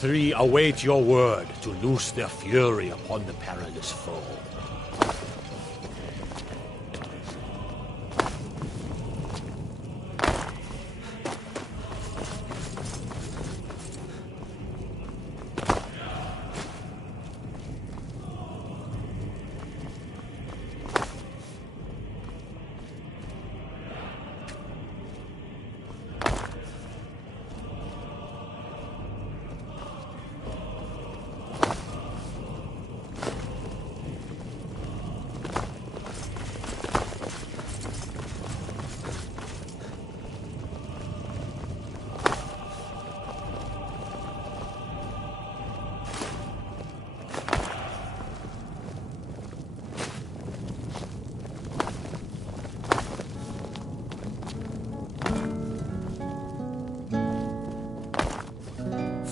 Three await your word to loose their fury upon the perilous foe.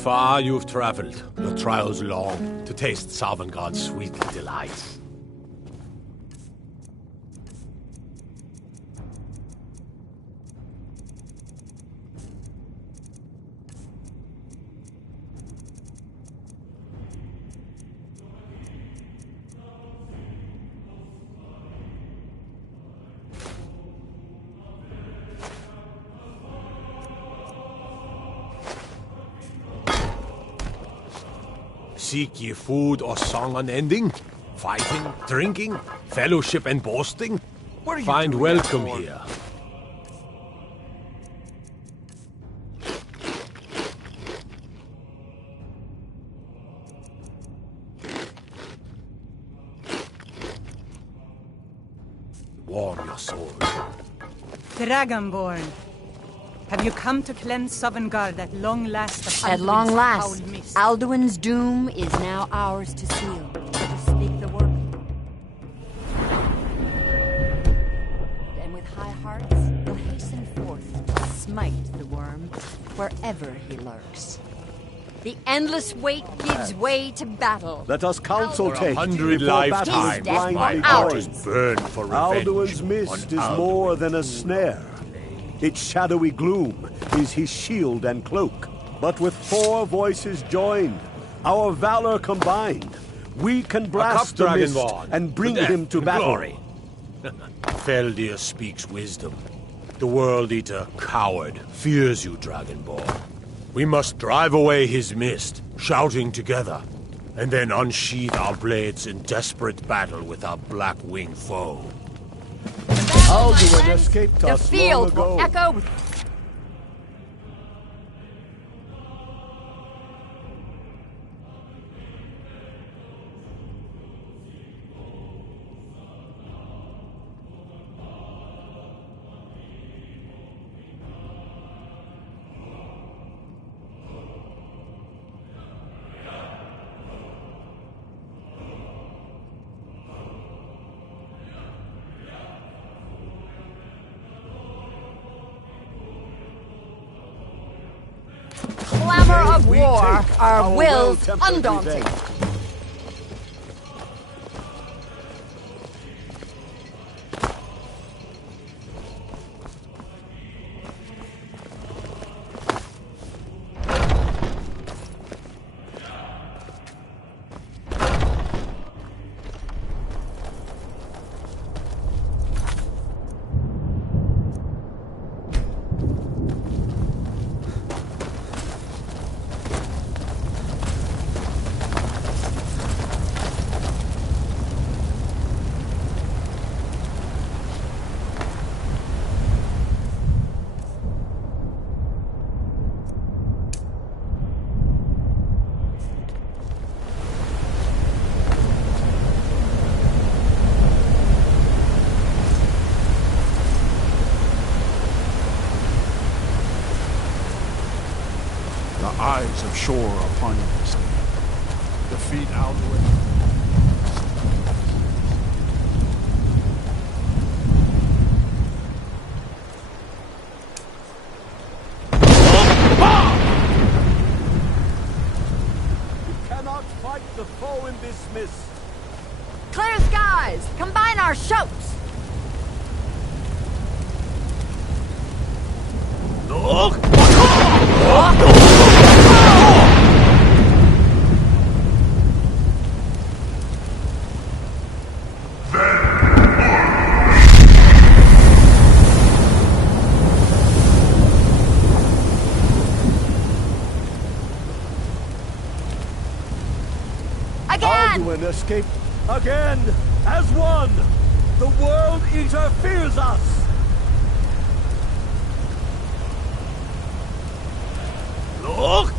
Far you've traveled, your trials long, to taste Sovngarde's sweet delights. Seek ye food or song unending? Fighting, drinking, fellowship and boasting? Find welcome here. Warm your soul. Dragonborn, have you come to cleanse Sovngarde at long last? At long last, Alduin's doom is now ours to seal. Speak the word. And with high hearts, you'll hasten forth to smite the worm wherever he lurks. The endless wait gives way to battle. Let us counsel take. 100 lifetimes, my heart is burned for revenge. Alduin's mist is more than a snare. Its shadowy gloom is his shield and cloak. But with 4 voices joined, our valor combined, we can blast the mist and bring him to battle. Glory. Feldir speaks wisdom. The World Eater, coward, fears you, Dragonborn. We must drive away his mist, shouting together, and then unsheathe our blades in desperate battle with our black-winged foe. Alduin escaped The us long field ago. will echo with clamor of war, our wills undaunted. The eyes of shore upon you this day. Defeat Alduin. We cannot fight the foe in this mist. Clear skies! Combine our shouts! again! Alduin escaped again as one. The World Eater fears us. Look!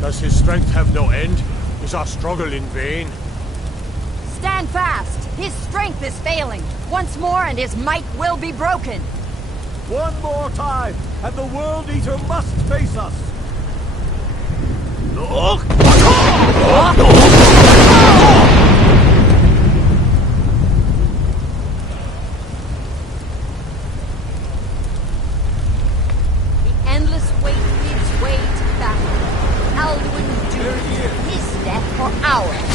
Does his strength have no end? Is our struggle in vain? Stand fast! His strength is failing. Once more and his might will be broken. One more time, and the World Eater must face us. Look! The endless weight gives way to battle. Alduin doomed his death for ours.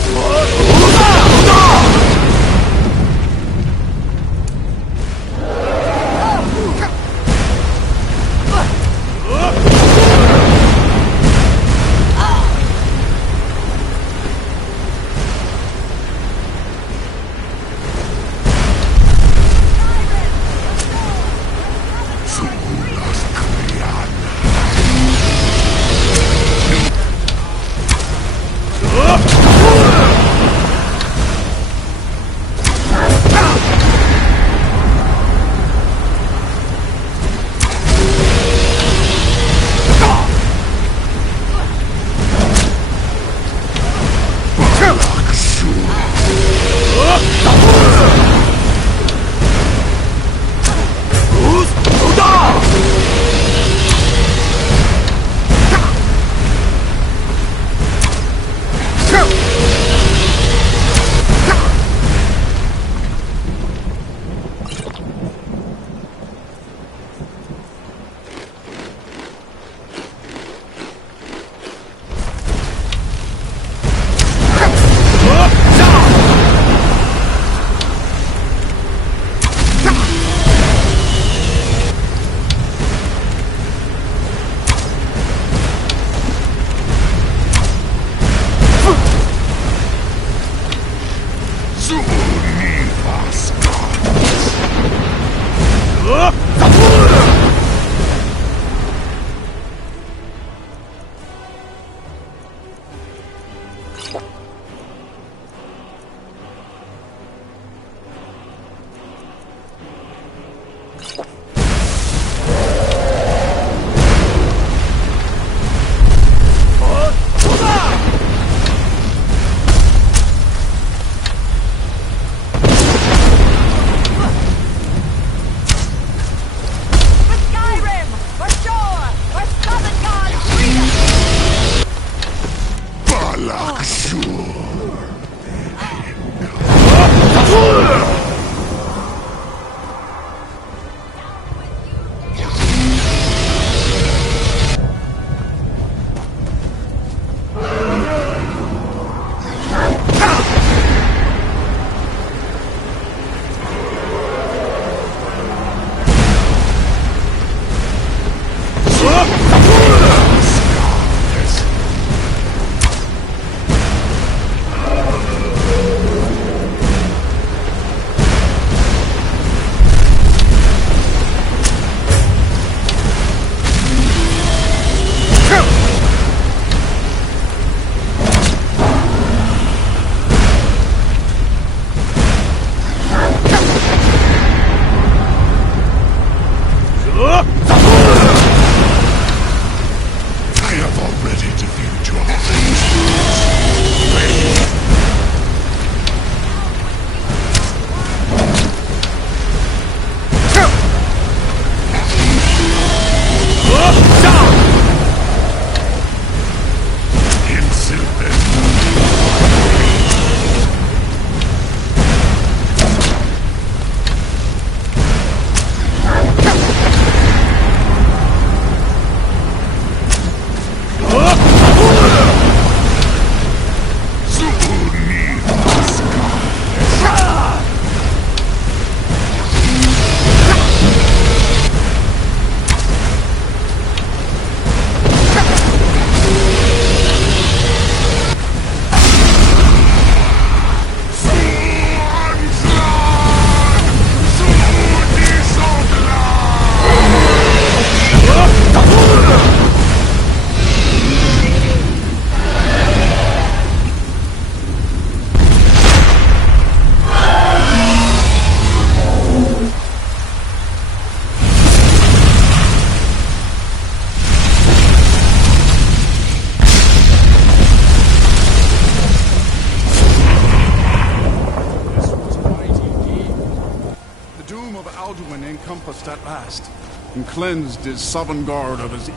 at last, and cleansed his Sovngarde of his...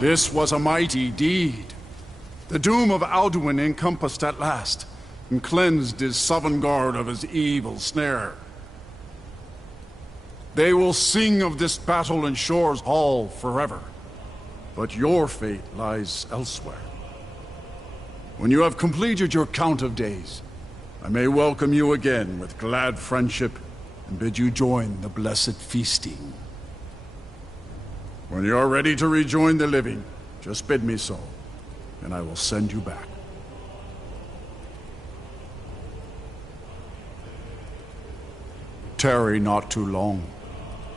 This was a mighty deed. The doom of Alduin encompassed at last, and cleansed his Sovngarde of his evil snare. They will sing of this battle in Shore's Hall forever, but your fate lies elsewhere. When you have completed your count of days, I may welcome you again with glad friendship and bid you join the blessed feasting. When you are ready to rejoin the living, just bid me so, and I will send you back. Tarry not too long.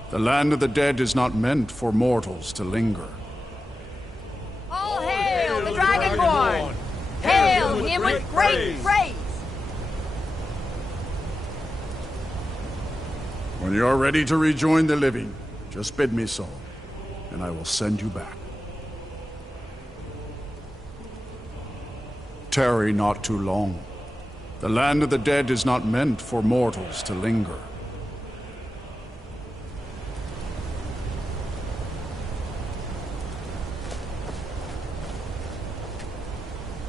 The land of the dead is not meant for mortals to linger. All hail the Dragonborn! Hail him with great praise! When you are ready to rejoin the living, just bid me so, and I will send you back. Tarry not too long. The land of the dead is not meant for mortals to linger.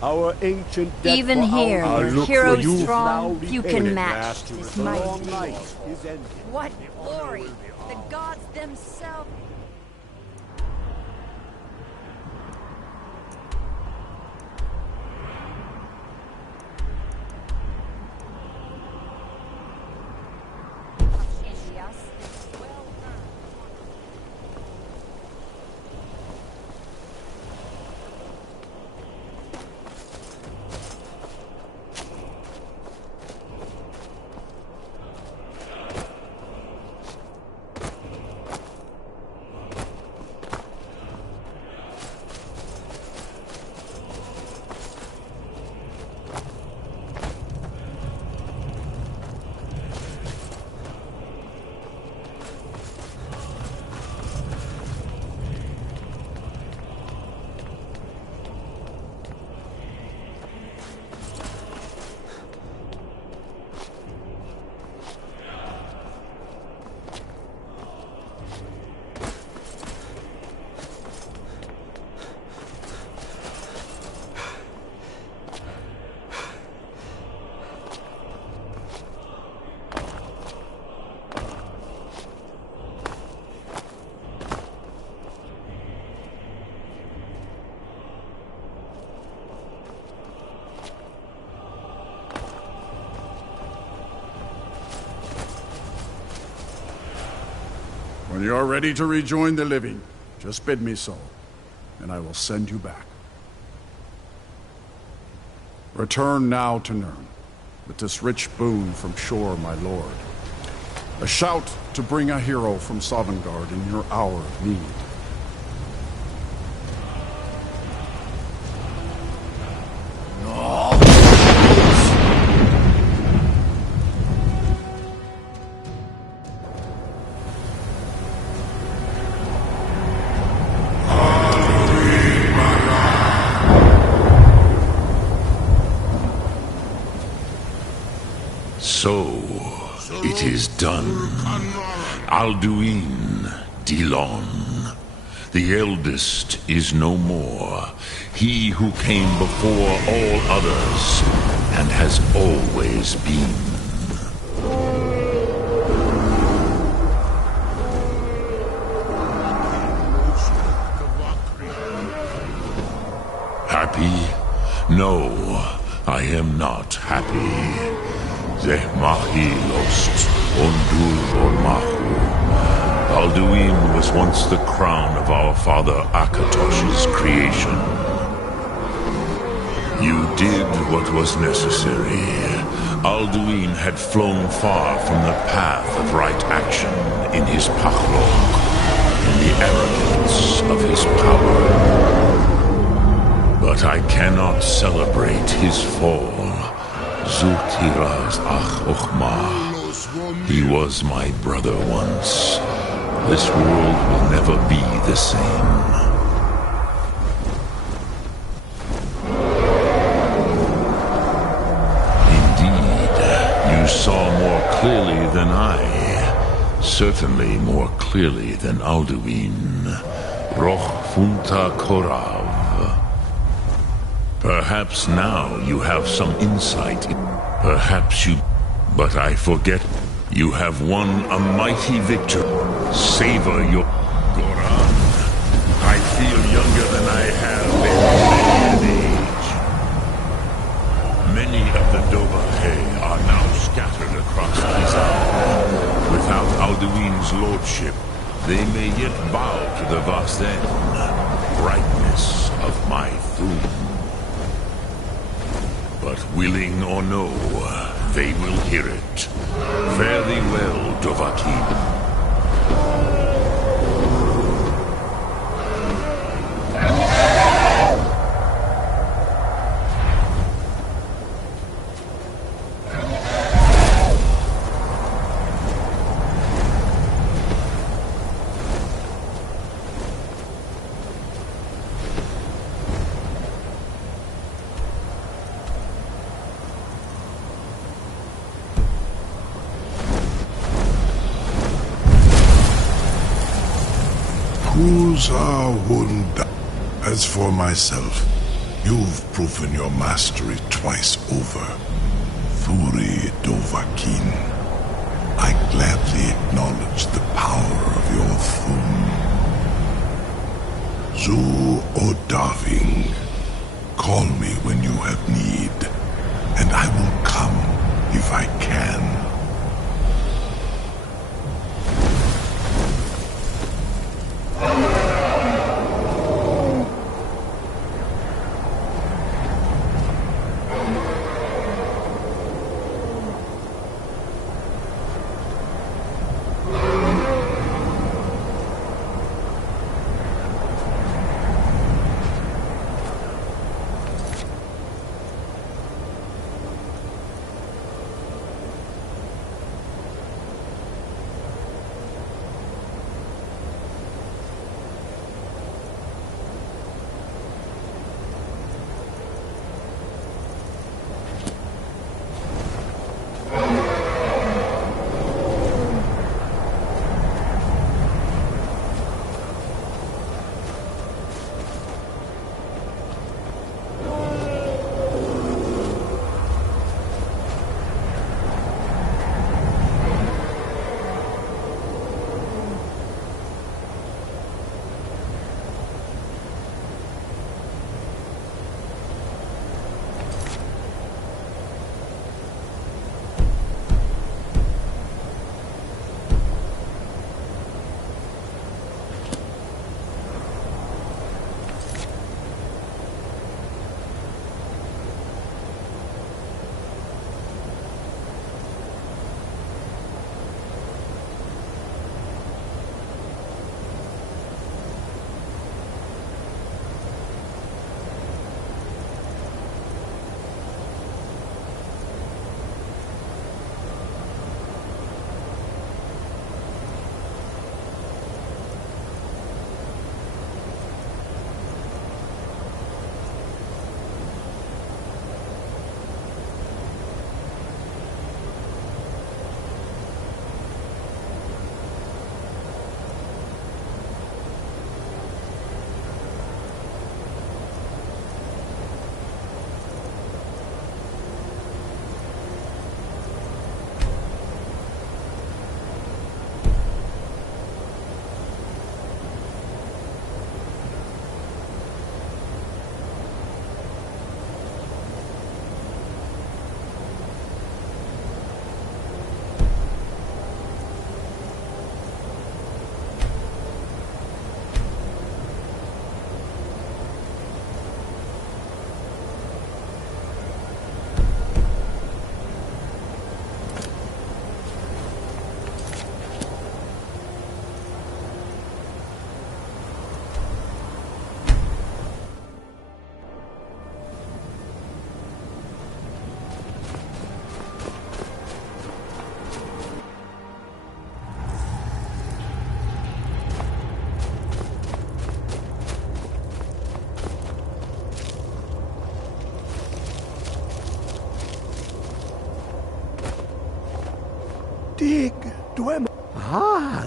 Our ancient debt Even for here, our your heroes you strong, now few repay. can match this The mighty long deed. night is ended. What glory! The gods themselves... When you are ready to rejoin the living, just bid me so, and I will send you back. Return now to Nirn, with this rich boon from Shore, my lord. A shout to bring a hero from Sovngarde in your hour of need. So, it is done. Alduin, Dilon. The eldest is no more. He who came before all others, and has always been. Happy? No, I am not happy. Zeh mahi lost, ondur ormahu. Alduin was once the crown of our father Akatosh's creation. You did what was necessary. Alduin had flown far from the path of right action in his pachlok, in the arrogance of his power. But I cannot celebrate his fall. Zutiraz ach ochma. He was my brother once. This world will never be the same. Indeed, you saw more clearly than I. Certainly more clearly than Alduin. Roch Funta Korav. Perhaps now you have some insight. Perhaps you... But I forget. You have won a mighty victory. Savor your... Goran. I feel younger than I have been in age. Many of the Dovahe are now scattered across Kizar. Without Alduin's lordship, they may yet bow to the Vasten, brightness of my Thum. But willing or no, they will hear it. Fare thee well, Dovahkiin. As for myself, you've proven your mastery twice over. Thuri Dovahkiin, I gladly acknowledge the power of your Thum. Zu Odaving, call me when you have need, and I will come if I can.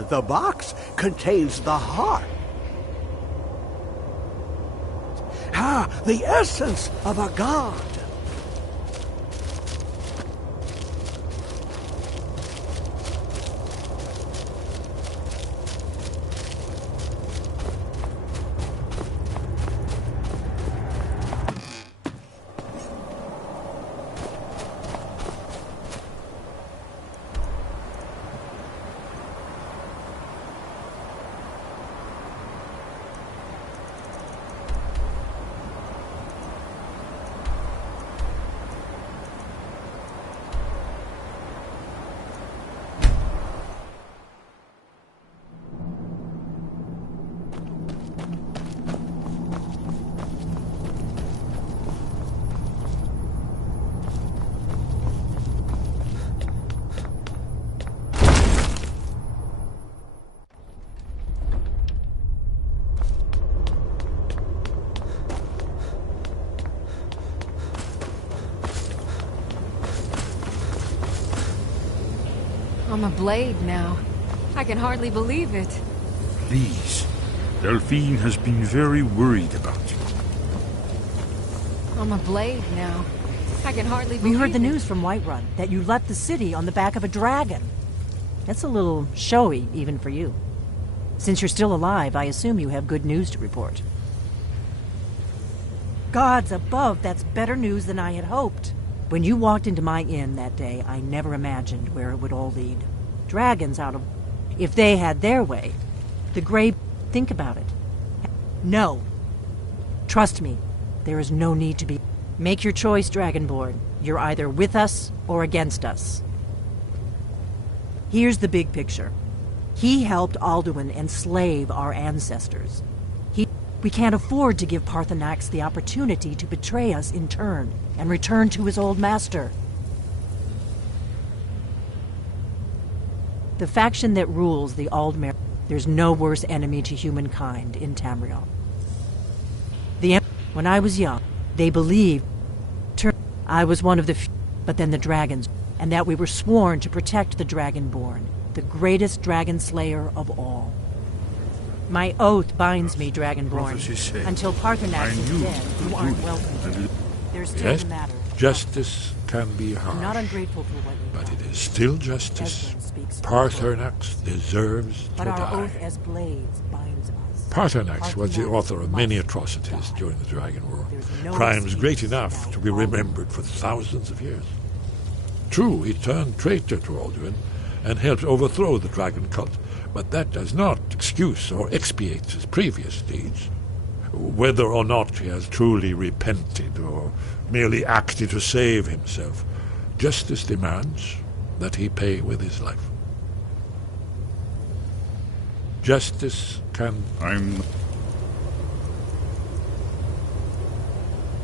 The box contains the heart. Ah, the essence of a god. I'm a blade now. I can hardly believe it. Please. Delphine has been very worried about you. I'm a blade now. I can hardly believe We heard the it. news from Whiterun that you left the city on the back of a dragon. That's a little showy, even for you. Since you're still alive, I assume you have good news to report. Gods above, that's better news than I had hoped. When you walked into my inn that day, I never imagined where it would all lead. Dragons out of... If they had their way, the Grey... Think about it. No. Trust me, there is no need to be... Make your choice, Dragonborn. You're either with us or against us. Here's the big picture. He helped Alduin enslave our ancestors. We can't afford to give Parthenax the opportunity to betray us in turn and return to his old master. The faction that rules the Aldmer, there's no worse enemy to humankind in Tamriel. When I was young, they believed I was one of the few, but then the dragons, and that we were sworn to protect the Dragonborn, the greatest dragon slayer of all. My oath binds me, Dragonborn. Until Parthenax is dead, you aren't welcome here. There's still Yes, the matter. justice can be I'm harsh, not ungrateful for what you've but done. it is still justice. Ezran speaks. Parthenax deserves to But our die. oath as blades binds us. Parthenax was the Parthenax author of many must atrocities die. during the Dragon War. There's no Crimes excuse great enough now. to be remembered for thousands of years. True, he turned traitor to Alduin and helped overthrow the dragon cult, but that does not excuse or expiate his previous deeds. Whether or not he has truly repented or merely acted to save himself, justice demands that he pay with his life. Justice can... I'm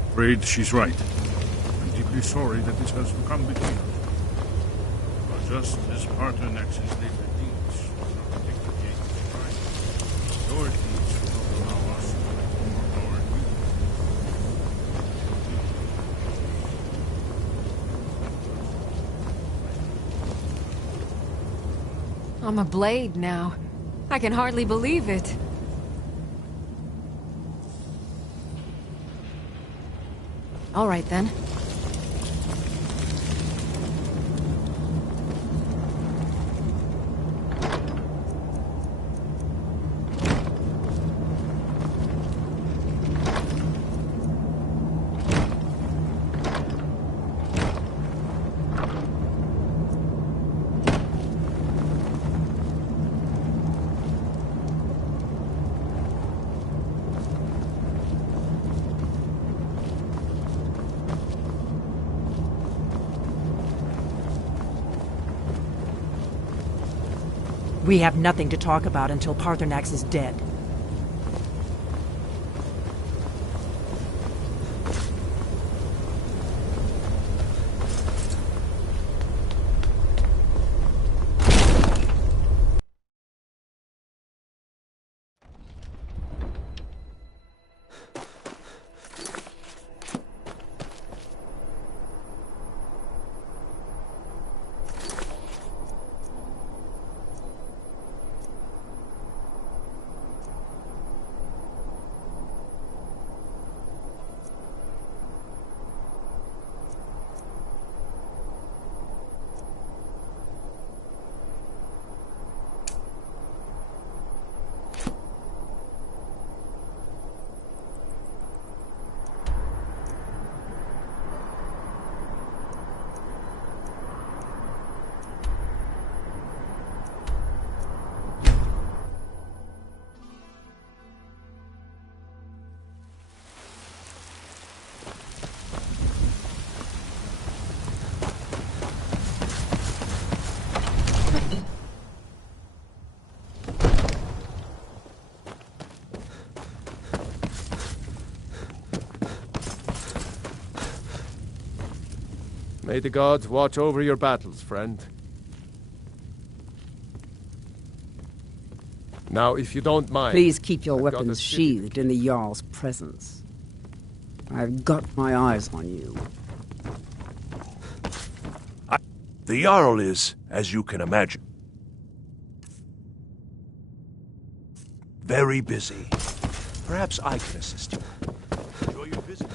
afraid she's right. I'm deeply sorry that this has come between us. But just as Parthenax's later deeds will not dictate his right, your deeds will not allow us to perform our duty. I'm a blade now. I can hardly believe it. All right, then. We have nothing to talk about until Parthenax is dead. May the gods watch over your battles, friend. Now, if you don't mind... Please keep your I've got weapons a city- sheathed in the Jarl's presence. I've got my eyes on you. The Jarl is, as you can imagine, very busy. Perhaps I can assist you. Enjoy your visit.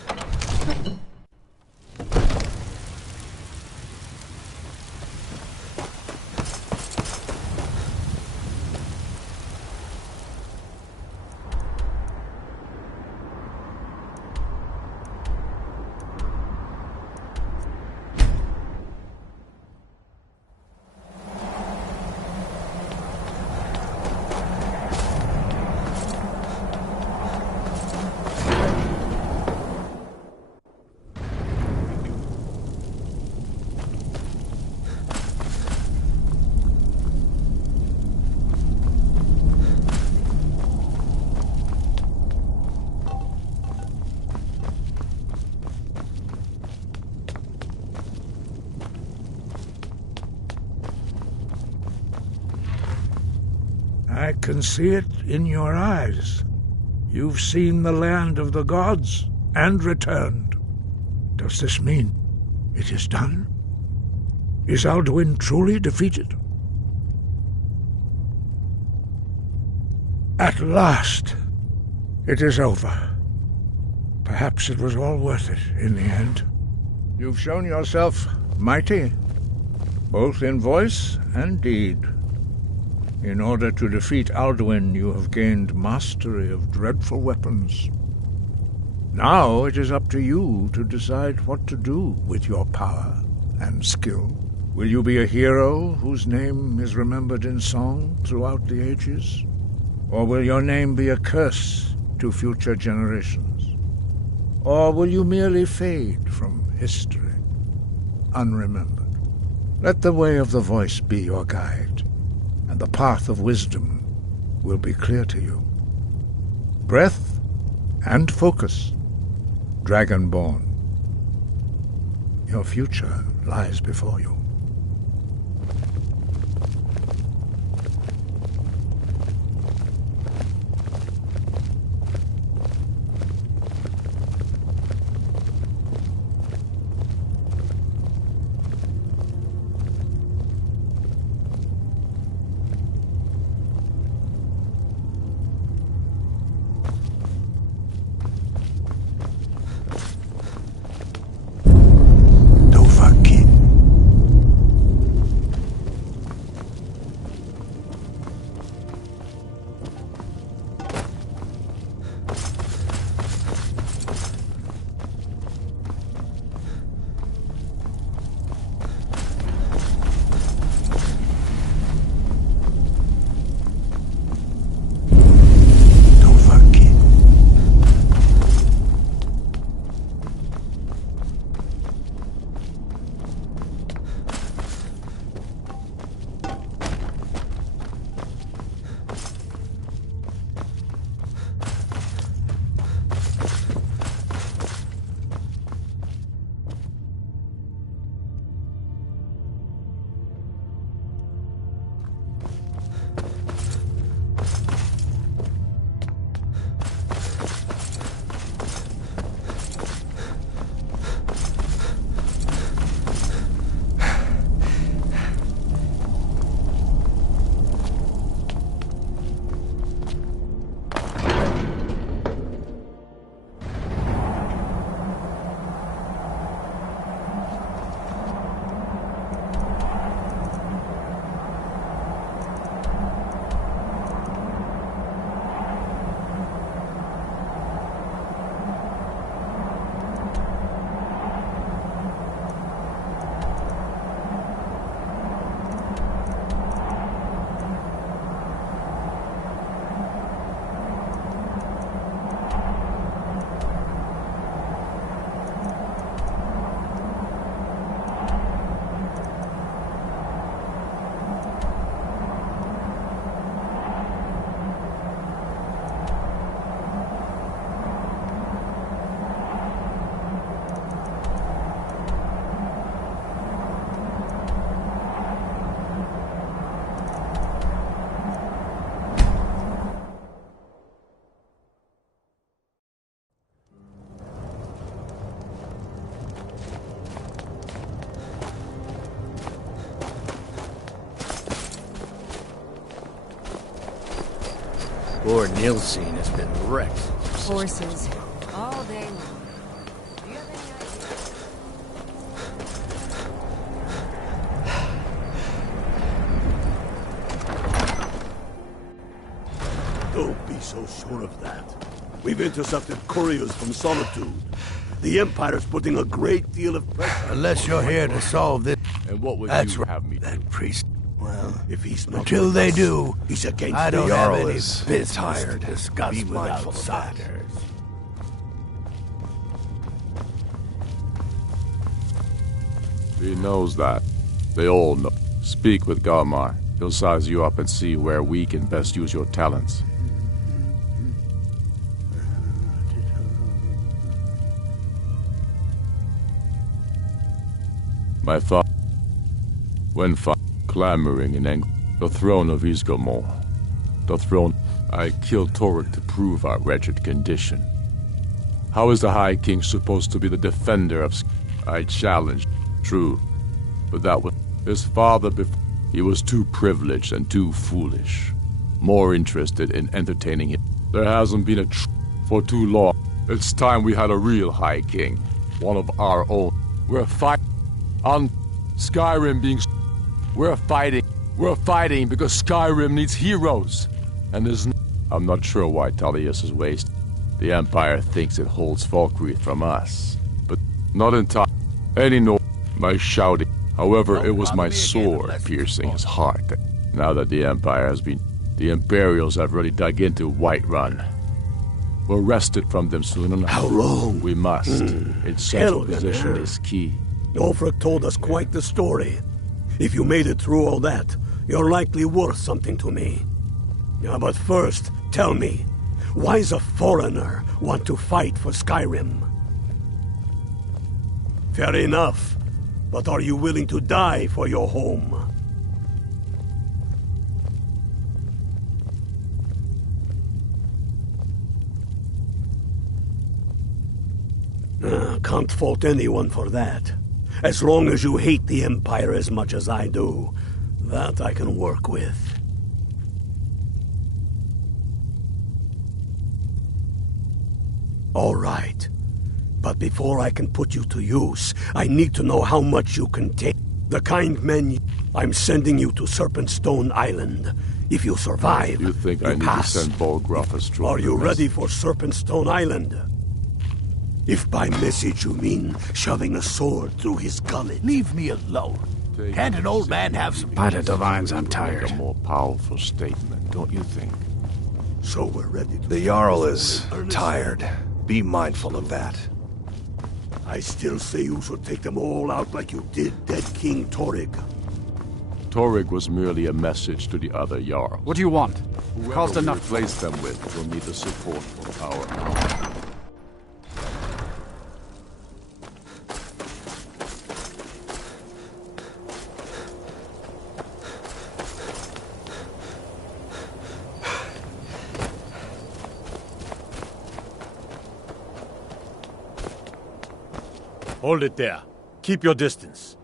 I can see it in your eyes. You've seen the land of the gods and returned. Does this mean it is done? Is Alduin truly defeated? At last, it is over. Perhaps it was all worth it in the end. You've shown yourself mighty, both in voice and deed. In order to defeat Alduin, you have gained mastery of dreadful weapons. Now it is up to you to decide what to do with your power and skill. Will you be a hero whose name is remembered in song throughout the ages? Or will your name be a curse to future generations? Or will you merely fade from history, unremembered? Let the way of the voice be your guide, and the path of wisdom will be clear to you. Breath and focus, Dragonborn. Your future lies before you. Dovahkiin. Poor Nilsine has been wrecked. Horses. All day long. Do you have any idea? Don't be so sure of that. We've intercepted couriers from Solitude. The Empire's putting a great deal of pressure. Unless you're here to solve this. And what would That's you have me do? that priest. Well, If he's not until with they us, do, he's against I the don't have Jarl any is business tired. to discuss Be with mindful of that. outsiders. He knows that. They all know. Speak with Galmar. He'll size you up and see where we can best use your talents. My father, when clamoring in anger, the throne of Isgomor, the throne, I killed Torek to prove our wretched condition. How is the High King supposed to be the defender of? I challenged, true, but that was his father before. He was too privileged and too foolish, more interested in entertaining him. There hasn't been a for too long. It's time we had a real High King, one of our own. We're fighting on Skyrim being. We're fighting because Skyrim needs heroes, and there's. I'm not sure why Talius is wasted. The Empire thinks it holds Valkyrie from us, but not in time. Any no, my shouting. However, it was my sword piercing his heart. Now that the Empire has been, the Imperials have really dug into Whiterun. We're wrested from them soon enough. How long? We must. Its central position is key. Ulfric told us quite the story. If you made it through all that, you're likely worth something to me. Yeah, but first, tell me, why does a foreigner want to fight for Skyrim? Fair enough, but are you willing to die for your home? Can't fault anyone for that. As long as you hate the Empire as much as I do, that I can work with. All right. But before I can put you to use, I need to know how much you can take. The kind men I'm sending you to Serpentstone Island. If you survive, You think I need pass. to send Bolgraf a stroke? Are you ready for Serpentstone Island? If by message you mean shoving a sword through his gullet. Leave me alone. Can't an old man have some... By the divines, I'm tired. A more powerful statement, don't you think? So we're ready to... The Jarl is tired. Be mindful of that. I still say you should take them all out like you did dead King Torrig. Torrig was merely a message to the other Jarl. What do you want? Cost Whoever we enough. replace them with will need the support for our... Hold it there. Keep your distance.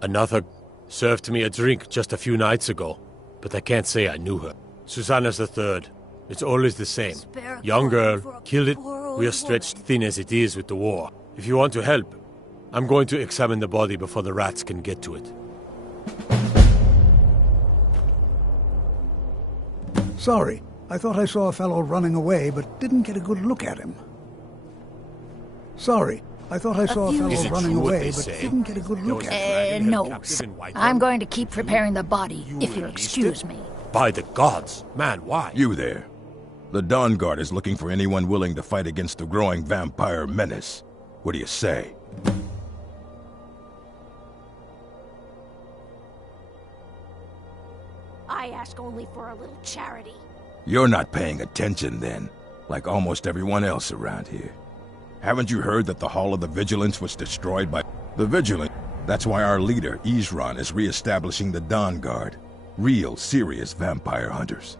Another served me a drink just a few nights ago, but I can't say I knew her. Susanna's the third. It's always the same. Young girl, killed it. We are stretched thin as it is with the war. If you want to help, I'm going to examine the body before the rats can get to it. Sorry. I thought I saw a fellow running away, but didn't get a good look at him. Sorry. I thought I saw a fellow running away, but didn't get a good look at him. No. I'm going to keep preparing the body, if you'll excuse me. By the gods! Man, why? You there. The Dawn Guard is looking for anyone willing to fight against the growing vampire menace. What do you say? I ask only for a little charity. You're not paying attention then, like almost everyone else around here. Haven't you heard that the Hall of the Vigilance was destroyed by the Vigilance? That's why our leader, Isran, is re-establishing the Dawn Guard. Real, serious vampire hunters.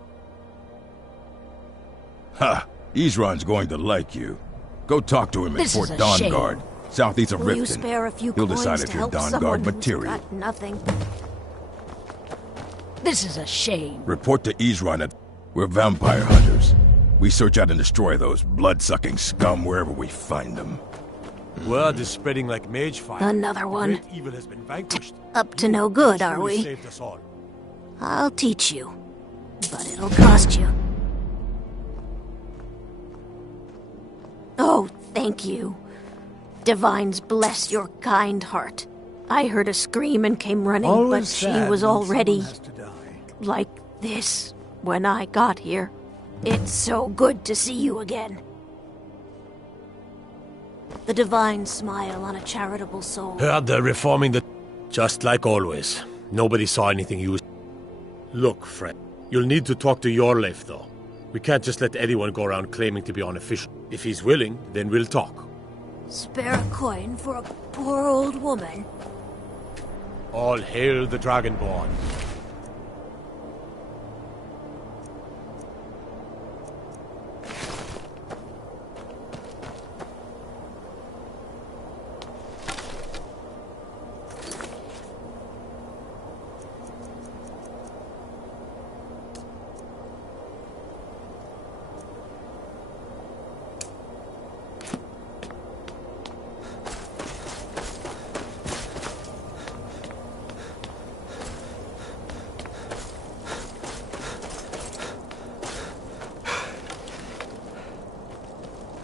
Ha! Isran's going to like you. Go talk to him at This is Fort a Dawn shame. Guard, southeast of Will you Riften. spare a few He'll coins decide to if you're help Dawn someone Guard who's material. got nothing? This is a shame. Report to Isran at... We're vampire hunters. We search out and destroy those blood-sucking scum wherever we find them. Word is spreading like mage fire. Another one. Great evil has been vanquished. Up to no good, are Surely we? saved us all. I'll teach you. But it'll cost you. Oh, thank you. Divines bless your kind heart. I heard a scream and came running, Always but she sad was when already someone has to die. like this when I got here. It's so good to see you again. The divine smile on a charitable soul. Heard they're reforming the... Just like always. Nobody saw anything used. Look, friend. You'll need to talk to Yorleif, though. We can't just let anyone go around claiming to be unofficial. If he's willing, then we'll talk. Spare a coin for a poor old woman. All hail the Dragonborn.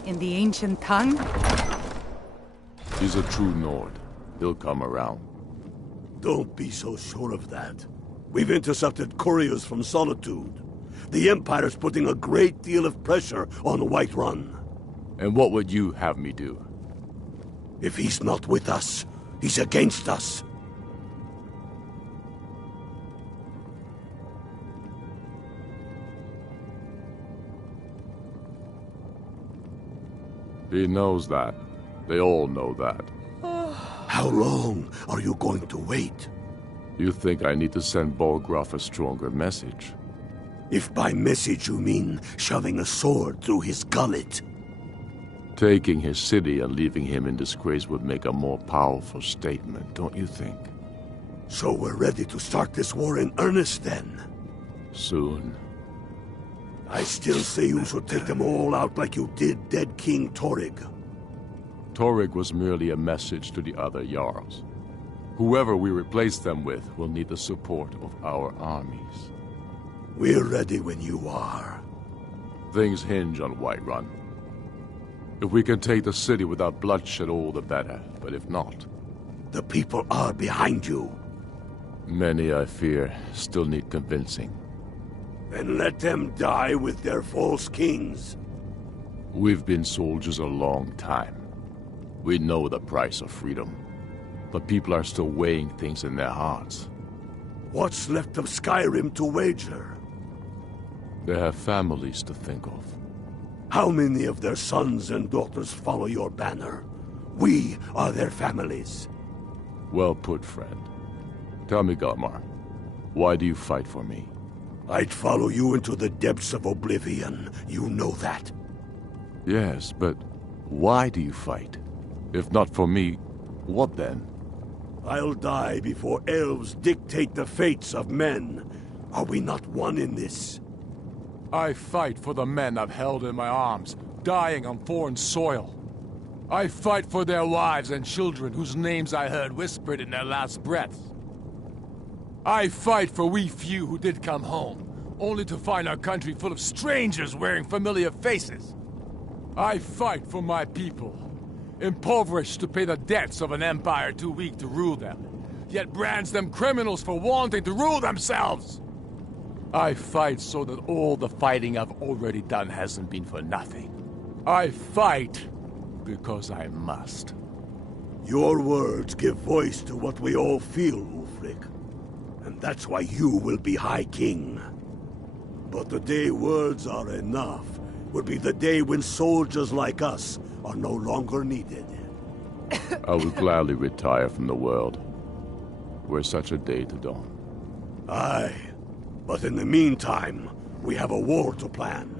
In the ancient tongue? He's a true Nord. He'll come around. Don't be so sure of that. We've intercepted couriers from Solitude. The Empire's putting a great deal of pressure on Whiterun. And what would you have me do? If he's not with us, he's against us. He knows that. They all know that. How long are you going to wait? You think I need to send Bolgraf a stronger message? If by message you mean shoving a sword through his gullet. Taking his city and leaving him in disgrace would make a more powerful statement, don't you think? So we're ready to start this war in earnest then? Soon. I still say you should take them all out like you did dead King Torrig. Torrig was merely a message to the other Jarls. Whoever we replace them with will need the support of our armies. We're ready when you are. Things hinge on Whiterun. If we can take the city without bloodshed, all the better. But if not... The people are behind you. Many, I fear, still need convincing. Then let them die with their false kings. We've been soldiers a long time. We know the price of freedom. But people are still weighing things in their hearts. What's left of Skyrim to wager? They have families to think of. How many of their sons and daughters follow your banner? We are their families. Well put, friend. Tell me, Galmar, why do you fight for me? I'd follow you into the depths of oblivion. You know that. Yes, but why do you fight? If not for me, what then? I'll die before elves dictate the fates of men. Are we not one in this? I fight for the men I've held in my arms, dying on foreign soil. I fight for their wives and children whose names I heard whispered in their last breaths. I fight for we few who did come home, only to find our country full of strangers wearing familiar faces. I fight for my people, impoverished to pay the debts of an empire too weak to rule them, yet brands them criminals for wanting to rule themselves. I fight so that all the fighting I've already done hasn't been for nothing. I fight because I must. Your words give voice to what we all feel, Ulfric. And that's why you will be High King. But the day words are enough will be the day when soldiers like us are no longer needed. I would gladly retire from the world, were such a day to dawn. Aye, but in the meantime, we have a war to plan.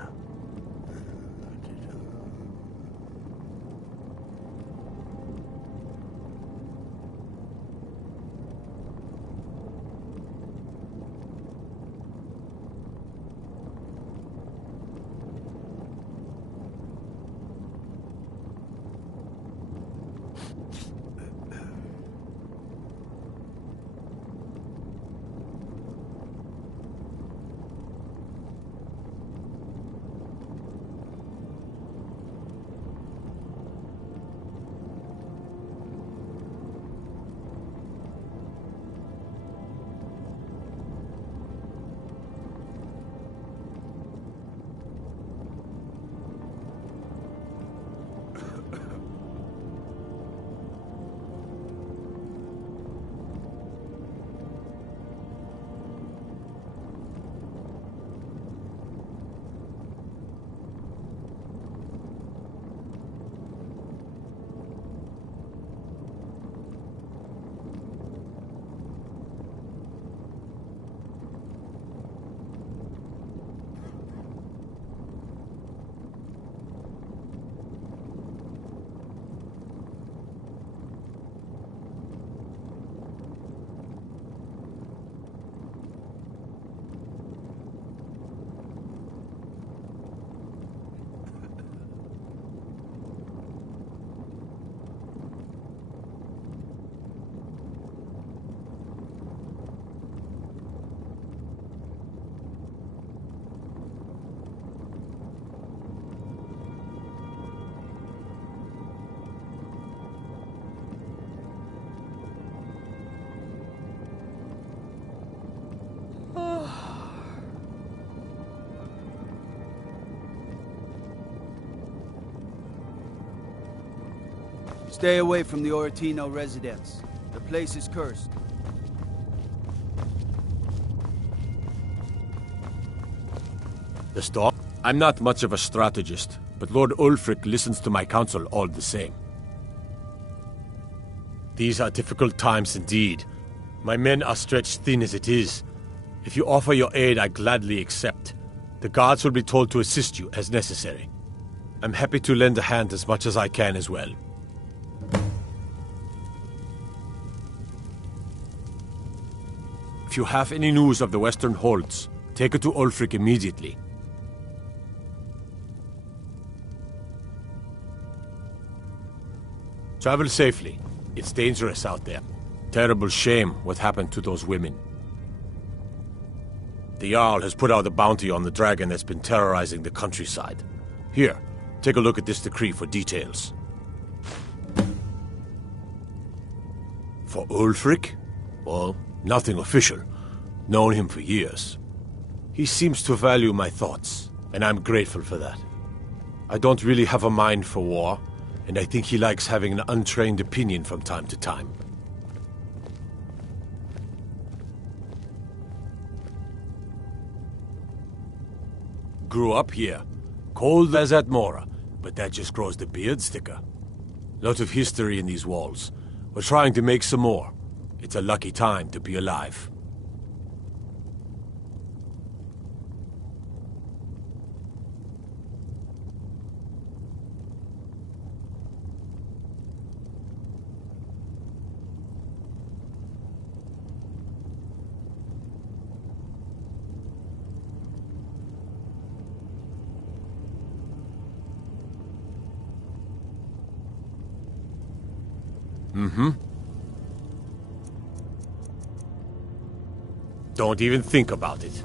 Stay away from the Oratino residence. The place is cursed. The storm? I'm not much of a strategist, but Lord Ulfric listens to my counsel all the same. These are difficult times indeed. My men are stretched thin as it is. If you offer your aid, I gladly accept. The guards will be told to assist you as necessary. I'm happy to lend a hand as much as I can as well. If you have any news of the Western Holds, take it to Ulfric immediately. Travel safely. It's dangerous out there. Terrible shame what happened to those women. The Jarl has put out a bounty on the dragon that's been terrorizing the countryside. Here, take a look at this decree for details. For Ulfric? Well, nothing official. Known him for years. He seems to value my thoughts, and I'm grateful for that. I don't really have a mind for war, and I think he likes having an untrained opinion from time to time. Grew up here. Cold as at Mora, but that just grows the beard thicker. Lot of history in these walls. We're trying to make some more. It's a lucky time to be alive. Don't even think about it.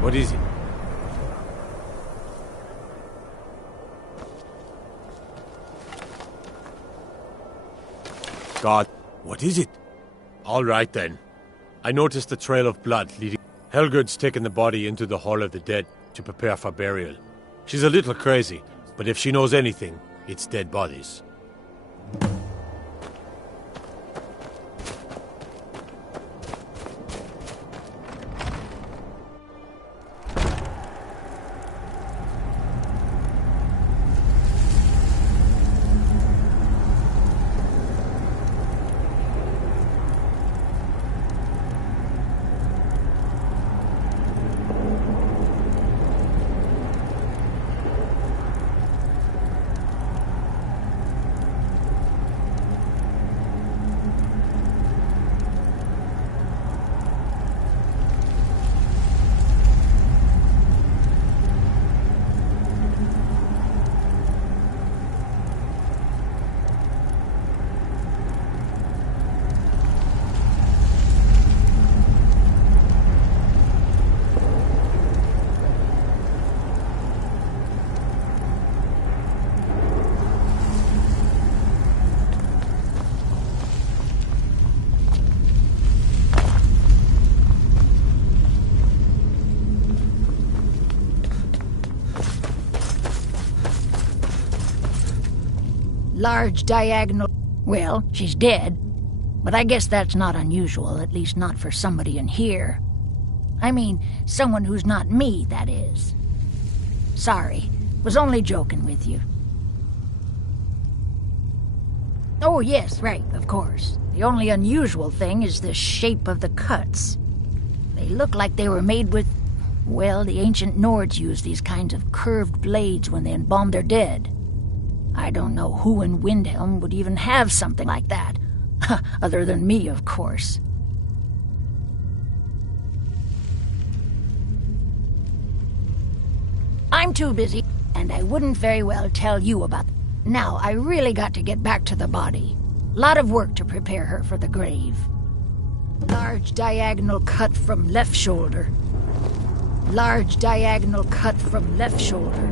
What is it? God, what is it? All right then. I noticed a trail of blood leading. Helgud's taken the body into the Hall of the Dead to prepare for burial. She's a little crazy, but if she knows anything, it's dead bodies. Large diagonal... Well, she's dead. But I guess that's not unusual, at least not for somebody in here. I mean, someone who's not me, that is. Sorry, was only joking with you. Oh yes, right, of course. The only unusual thing is the shape of the cuts. They look like they were made with... Well, the ancient Nords used these kinds of curved blades when they embalmed their dead. I don't know who in Windhelm would even have something like that. Other than me, of course. too busy, and I wouldn't very well tell you about it. Now, I really got to get back to the body. Lot of work to prepare her for the grave. Large diagonal cut from left shoulder. Large diagonal cut from left shoulder.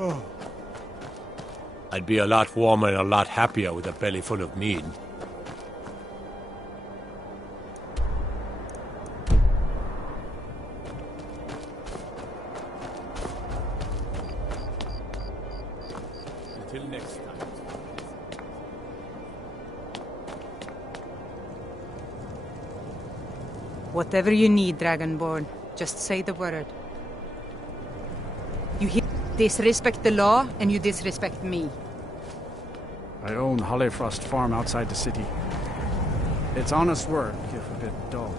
Oh. I'd be a lot warmer and a lot happier with a belly full of mead. Until next time. Whatever you need, Dragonborn, just say the word. You disrespect the law, and you disrespect me. I own Hollifrost Farm outside the city. It's honest work, if a bit dull.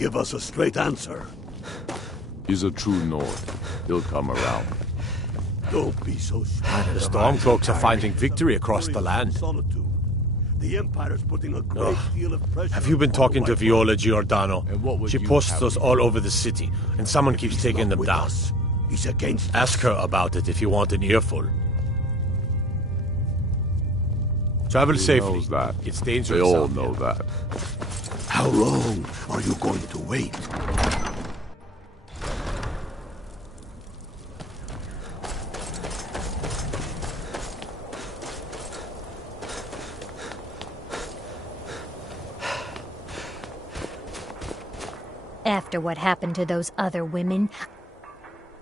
Give us a straight answer. He's a true Nord. He'll come around. Don't be so sure. The Stormcloaks are finding victory across the land. The Empire's putting a great deal of pressure. Have you been talking to Viola Giordano? She posts us all over the city, and someone keeps taking them down. He's against. Ask her about it if you want an earful. Travel safely. Knows that. It's dangerous. They all know that. How long are you going to wait? After what happened to those other women,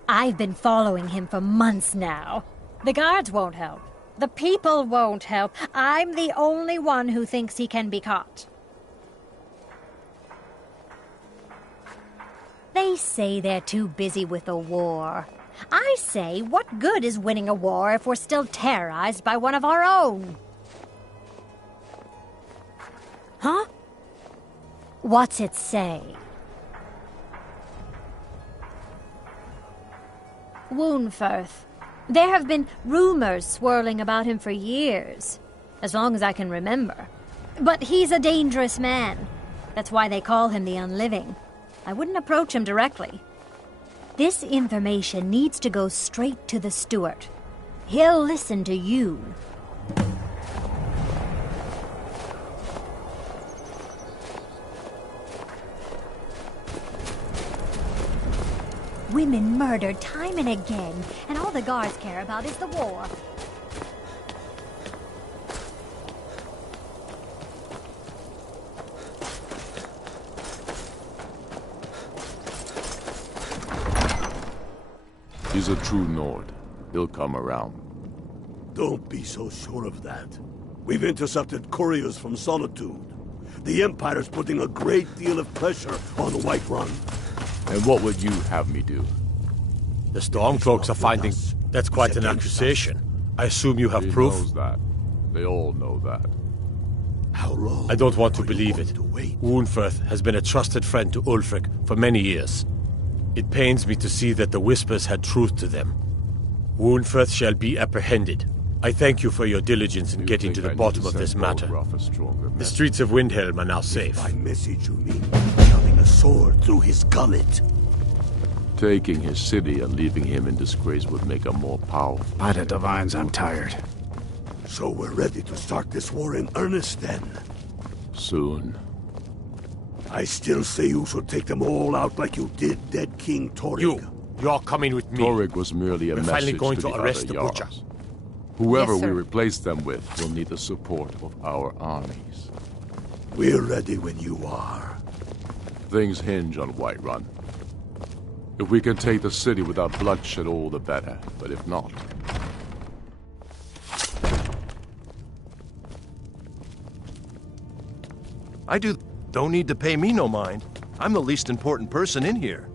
I've been following him for months now. The guards won't help. The people won't help. I'm the only one who thinks he can be caught. They say they're too busy with the war. I say, what good is winning a war if we're still terrorized by one of our own? Huh? What's it say? Woundfirth. There have been rumors swirling about him for years, as long as I can remember. But he's a dangerous man. That's why they call him the Unliving. I wouldn't approach him directly. This information needs to go straight to the Steward. He'll listen to you. Women murdered time and again, and all the guards care about is the war. He's a true Nord. He'll come around. Don't be so sure of that. We've intercepted couriers from Solitude. The Empire's putting a great deal of pressure on the White Run. And what would you have me do? The Stormcloaks are finding... That's quite an accusation. I assume you have He proof? knows that. They all know that. How long? I don't want to believe it. Woundfirth has been a trusted friend to Ulfric for many years. It pains me to see that the Whispers had truth to them. Woundfirth shall be apprehended. I thank you for your diligence in getting to the bottom of this matter. The streets of Windhelm are now safe. By message you mean shoving a sword through his gullet? Taking his city and leaving him in disgrace would make him more powerful. By the Divines, I'm tired. So we're ready to start this war in earnest then? Soon. I still say you should take them all out like you did dead King Torrig. You're coming with me. Torrig was merely a We're message finally going to the arrest other the butcher. Jarls. Whoever Yes, we sir. replace them with will need the support of our armies. We're ready when you are. Things hinge on Whiterun. If we can take the city without bloodshed, all the better. But if not... Don't need to pay me no mind. I'm the least important person in here.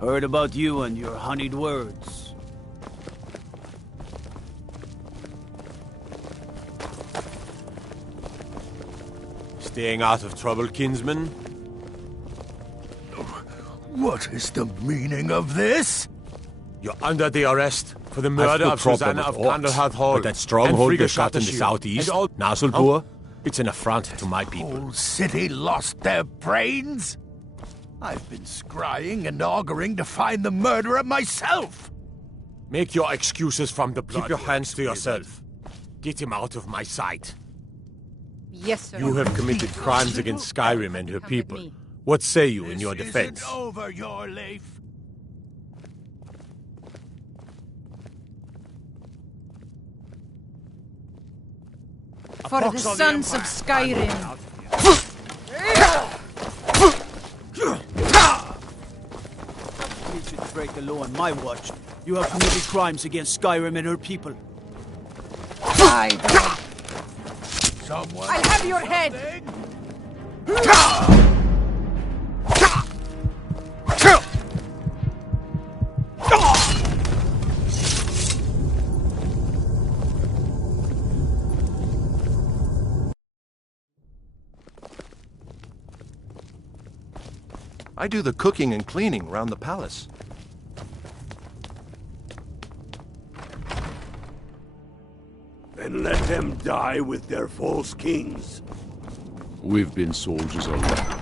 Heard about you and your honeyed words. Staying out of trouble, kinsman? What is the meaning of this? You're under the arrest for the murder no of problem Susanna with of orcs, Candlehearth Hall. but that stronghold and they shot in the Frigga southeast, and all Naselboer. It's an affront to my people. Whole city lost their brains? I've been scrying and auguring to find the murderer myself. Make your excuses from the blood. Keep your hands to yourself. Get him out of my sight. Yes, sir. You have committed crimes against Skyrim and her people. What say you in your defense? Isn't over, your Leif. For the sons of Skyrim. You should break the law on my watch. You have committed crimes against Skyrim and her people. I don't. Someone I'll have your head. I do the cooking and cleaning around the palace. Then let them die with their false kings. We've been soldiers all along.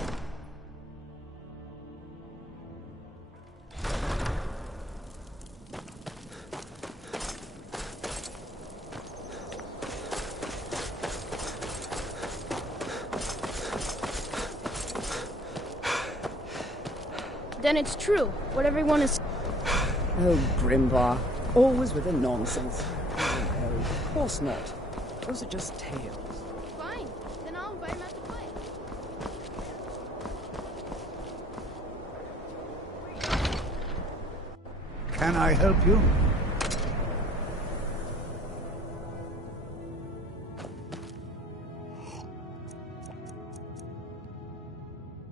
Then it's true, what everyone is... Oh, Grimbar. Always with the nonsense. No, of course not. Those are just tales. Fine, then I'll invite him out to play. Can I help you?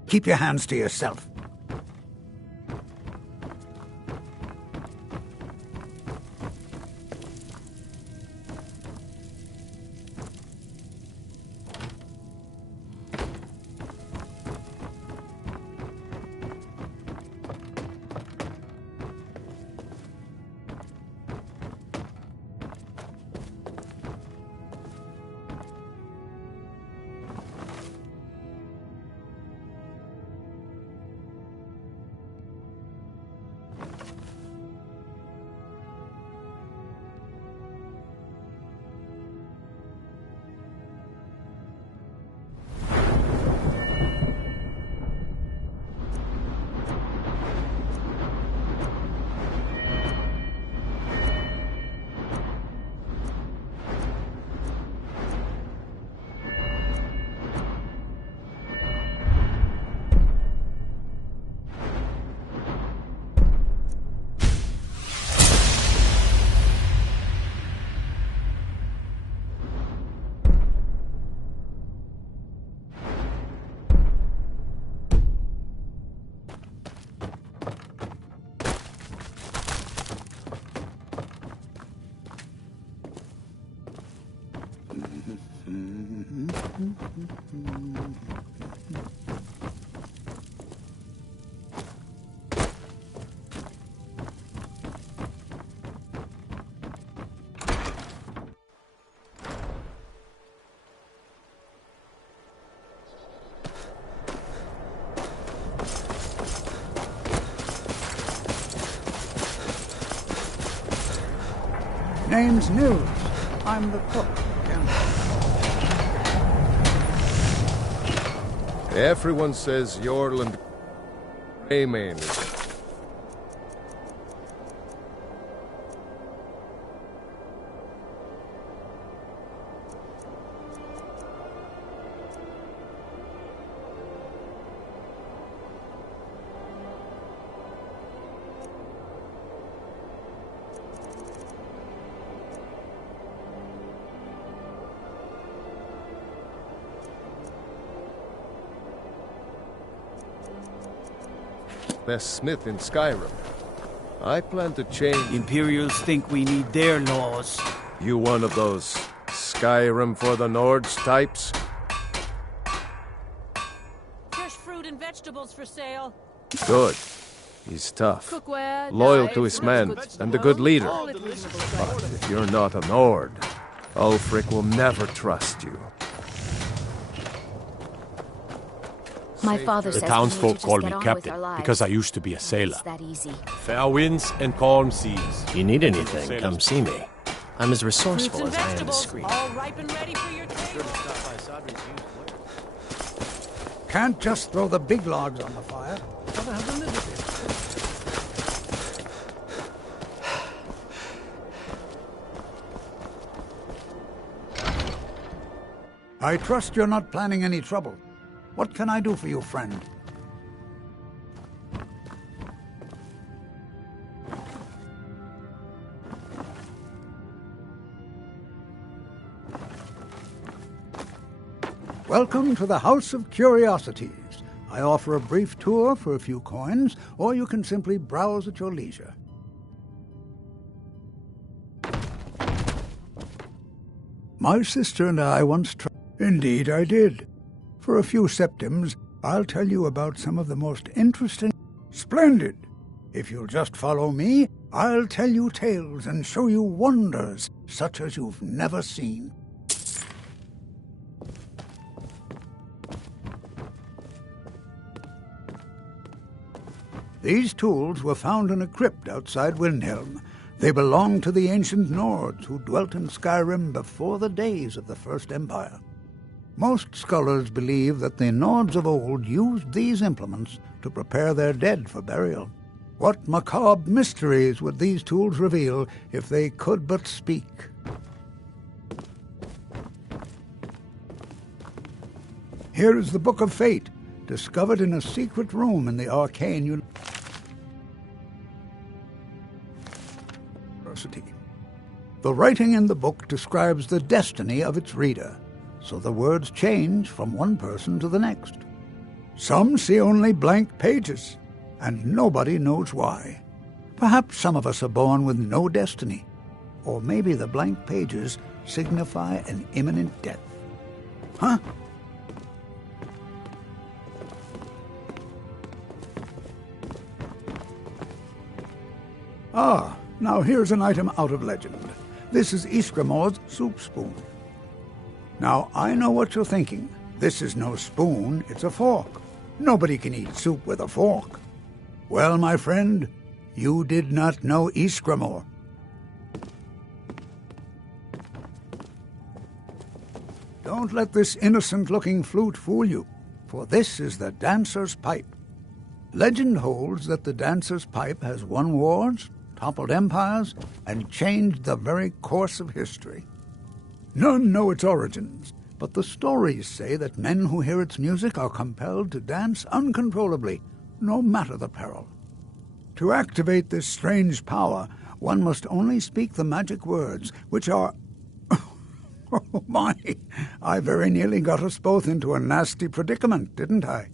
Keep your hands to yourself. Name's Nils. I'm the cook. Everyone says Yorland... Amen. Best smith in Skyrim. I plan to change... Imperials think we need their laws. You one of those Skyrim for the Nords types? Fresh fruit and vegetables for sale. Good. He's tough. Cookware, Loyal knives, to his and men, good and a stuff. good leader. All at reasonable But prices. if you're not a Nord, Ulfric will never trust you. My father The says townsfolk call me with captain our lives. because I used to be a sailor. It's that easy. Fair winds and calm seas. If you need anything, come see me. I'm as resourceful Fruits and as I am vegetables, discreet. all ripe and ready for your table. Can't just throw the big logs on the fire. Gotta have a little bit. I trust you're not planning any trouble. What can I do for you, friend? Welcome to the House of Curiosities. I offer a brief tour for a few coins, or you can simply browse at your leisure. My sister and I once tried... Indeed I did. For a few septims, I'll tell you about some of the most interesting... Splendid! If you'll just follow me, I'll tell you tales and show you wonders such as you've never seen. These tools were found in a crypt outside Windhelm. They belonged to the ancient Nords who dwelt in Skyrim before the days of the First Empire. Most scholars believe that the Nords of old used these implements to prepare their dead for burial. What macabre mysteries would these tools reveal if they could but speak? Here is the Book of Fate, discovered in a secret room in the arcane university. The writing in the book describes the destiny of its reader, so the words change from one person to the next. Some see only blank pages, and nobody knows why. Perhaps some of us are born with no destiny, or maybe the blank pages signify an imminent death. Huh? Ah, now here's an item out of legend. This is Ysgramor's soup spoon. Now, I know what you're thinking. This is no spoon, it's a fork. Nobody can eat soup with a fork. Well, my friend, you did not know Ysgramor. Don't let this innocent-looking flute fool you, for this is the dancer's pipe. Legend holds that the dancer's pipe has won wars, toppled empires, and changed the very course of history. None know its origins, but the stories say that men who hear its music are compelled to dance uncontrollably, no matter the peril. To activate this strange power, one must only speak the magic words, which are... Oh my, I very nearly got us both into a nasty predicament, didn't I?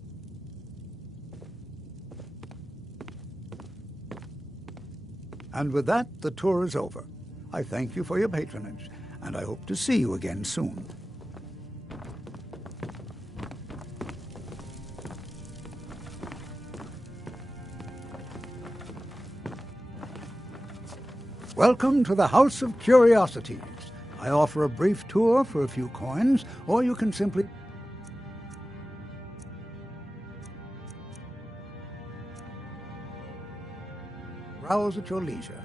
And with that, the tour is over. I thank you for your patronage, and I hope to see you again soon. Welcome to the House of Curiosities. I offer a brief tour for a few coins, or you can simply... browse at your leisure.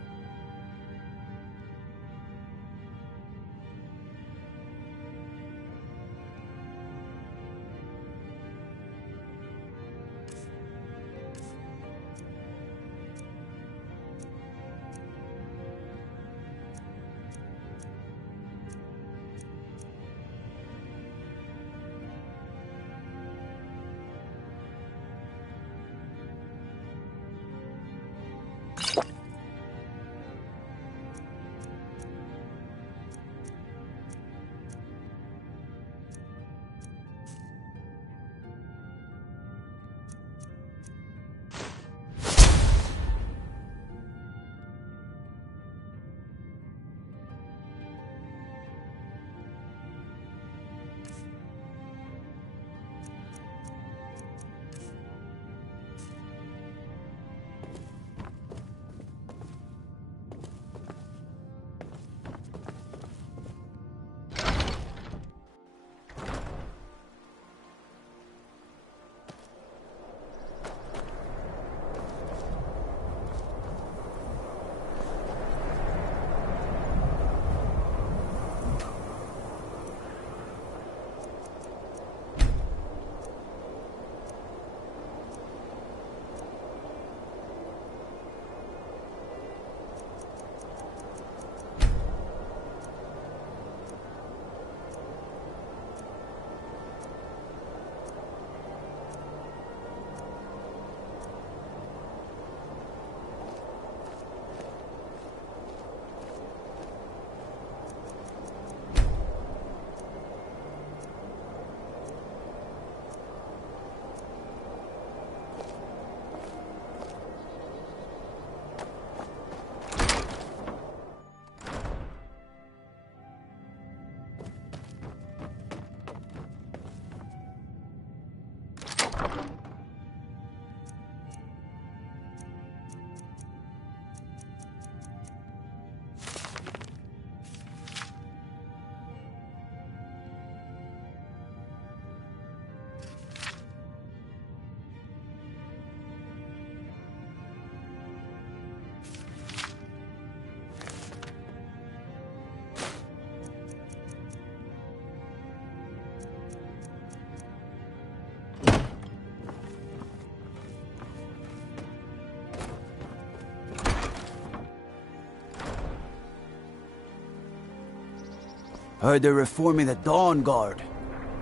Heard they're reforming the Dawn Guard.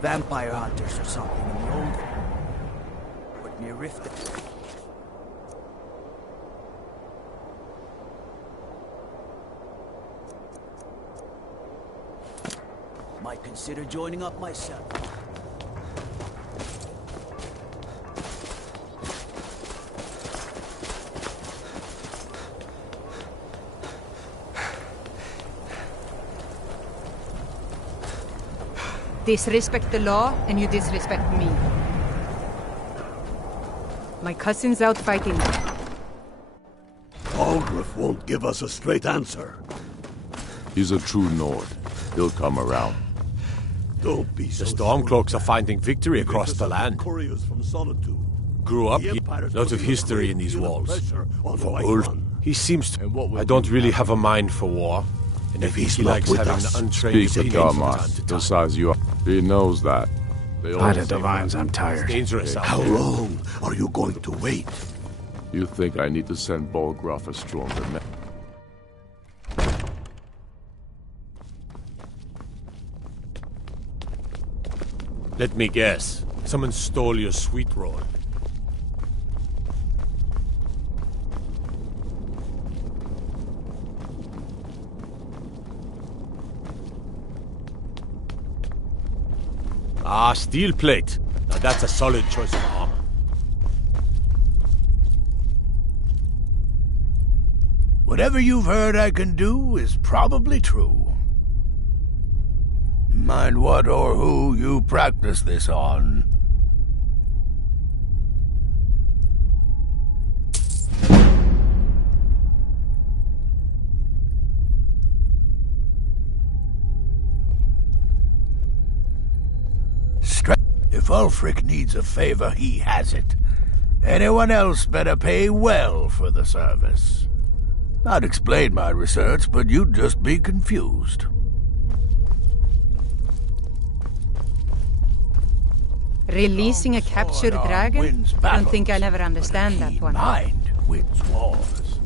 Vampire hunters or something in the old one. Put me a rift. Might consider joining up myself. Disrespect the law, and you disrespect me. My cousin's out fighting. Balgruuf won't give us a straight answer. He's a true Nord. He'll come around. Don't be so The Stormcloaks are finding victory across the land. Couriers from Solitude. Grew up here. Lots of history in these walls. For Ulf, he seems to... I don't really have a mind for war. And if he likes having an untrained Speak of Garmar. He'll size you up. He knows that. By the divines, I'm tired. It's dangerous out How there. long are you going to wait? You think I need to send Balgruuf a stronger man? Let me guess. Someone stole your sweet roll. Ah, steel plate. Now that's a solid choice of armor. Whatever you've heard I can do is probably true. Mind what or who you practice this on. If Ulfric needs a favor, he has it. Anyone else better pay well for the service. I'd explain my research, but you'd just be confused. Releasing a captured dragon? I don't think I'll ever understand that one. Mind wins wars.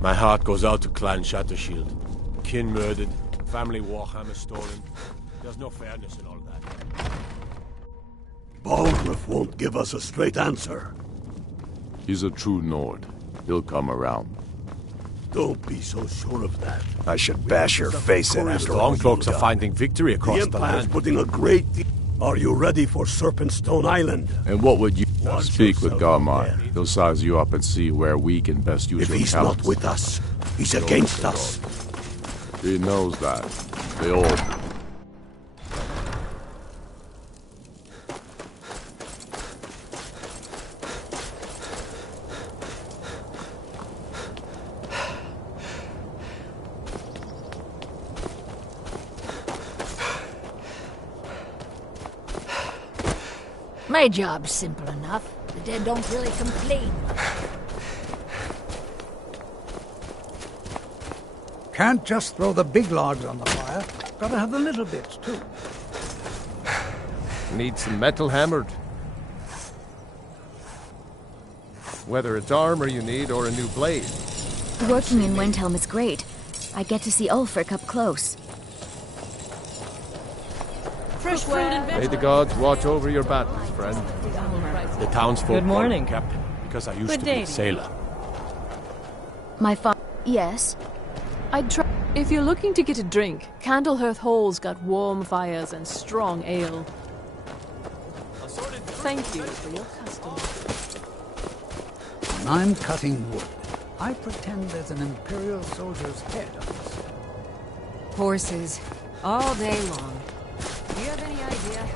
My heart goes out to Clan Shattershield. Kin murdered, family warhammer stolen. There's no fairness in all that. Balgruuf won't give us a straight answer. He's a true Nord. He'll come around. Don't be so sure of that. I should bash your face in after all. Stormcloaks are finding victory across the Empire's land. putting a great deal. Are you ready for Serpentstone Island? And what would you... Watch Speak with yourself out Garmar. there. He'll size you up and see where we can best use If your he's talents. not with us, he's against us. He knows that. They all... My job's simple enough. The dead don't really complain much. Can't just throw the big logs on the fire. Gotta have the little bits, too. Need some metal hammered. Whether it's armor you need or a new blade. Working in Windhelm is great. I get to see Ulfric up close. Fresh fruit and May the gods watch over your battles, friend. The townsfolk Good morning. call me Captain, because I used Good to be day. a sailor. My father... Yes? I'd try. If you're looking to get a drink, Candlehearth Hall's got warm fires and strong ale. Thank you for your custom. When I'm cutting wood, I pretend there's an Imperial soldier's head on this. Horses. All day long. Do you have any idea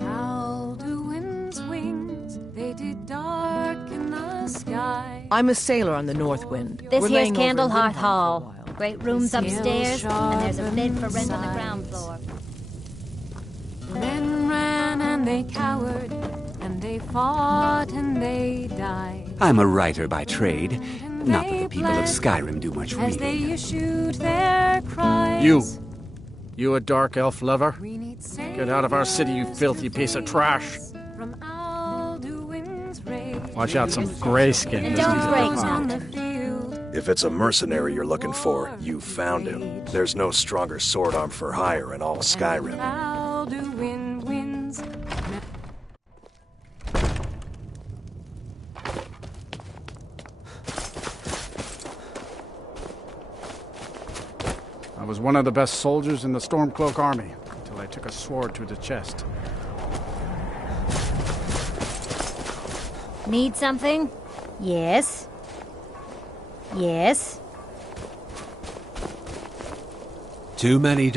how do winds wings? They did darken the sky. I'm a sailor on the North Wind. This We're here's laying over in Candlehearth Windhelm for a Hall. while. Great rooms Sails upstairs, and there's a bed for rent on the sharp ground floor. Men ran and they cowered, and they fought and they died. I'm a writer by trade. Not that the people of Skyrim do much as they reading. issued their cries. You a dark elf lover? Get out of our city, you filthy piece of trash. From Alduin's raid. Watch out, some grayskin. And don't break now. If it's a mercenary you're looking for, you found him. There's no stronger sword arm for hire in all Skyrim. Alduin wins. I was one of the best soldiers in the Stormcloak army, until I took a sword to the chest. Need something? Yes. Yes. Too many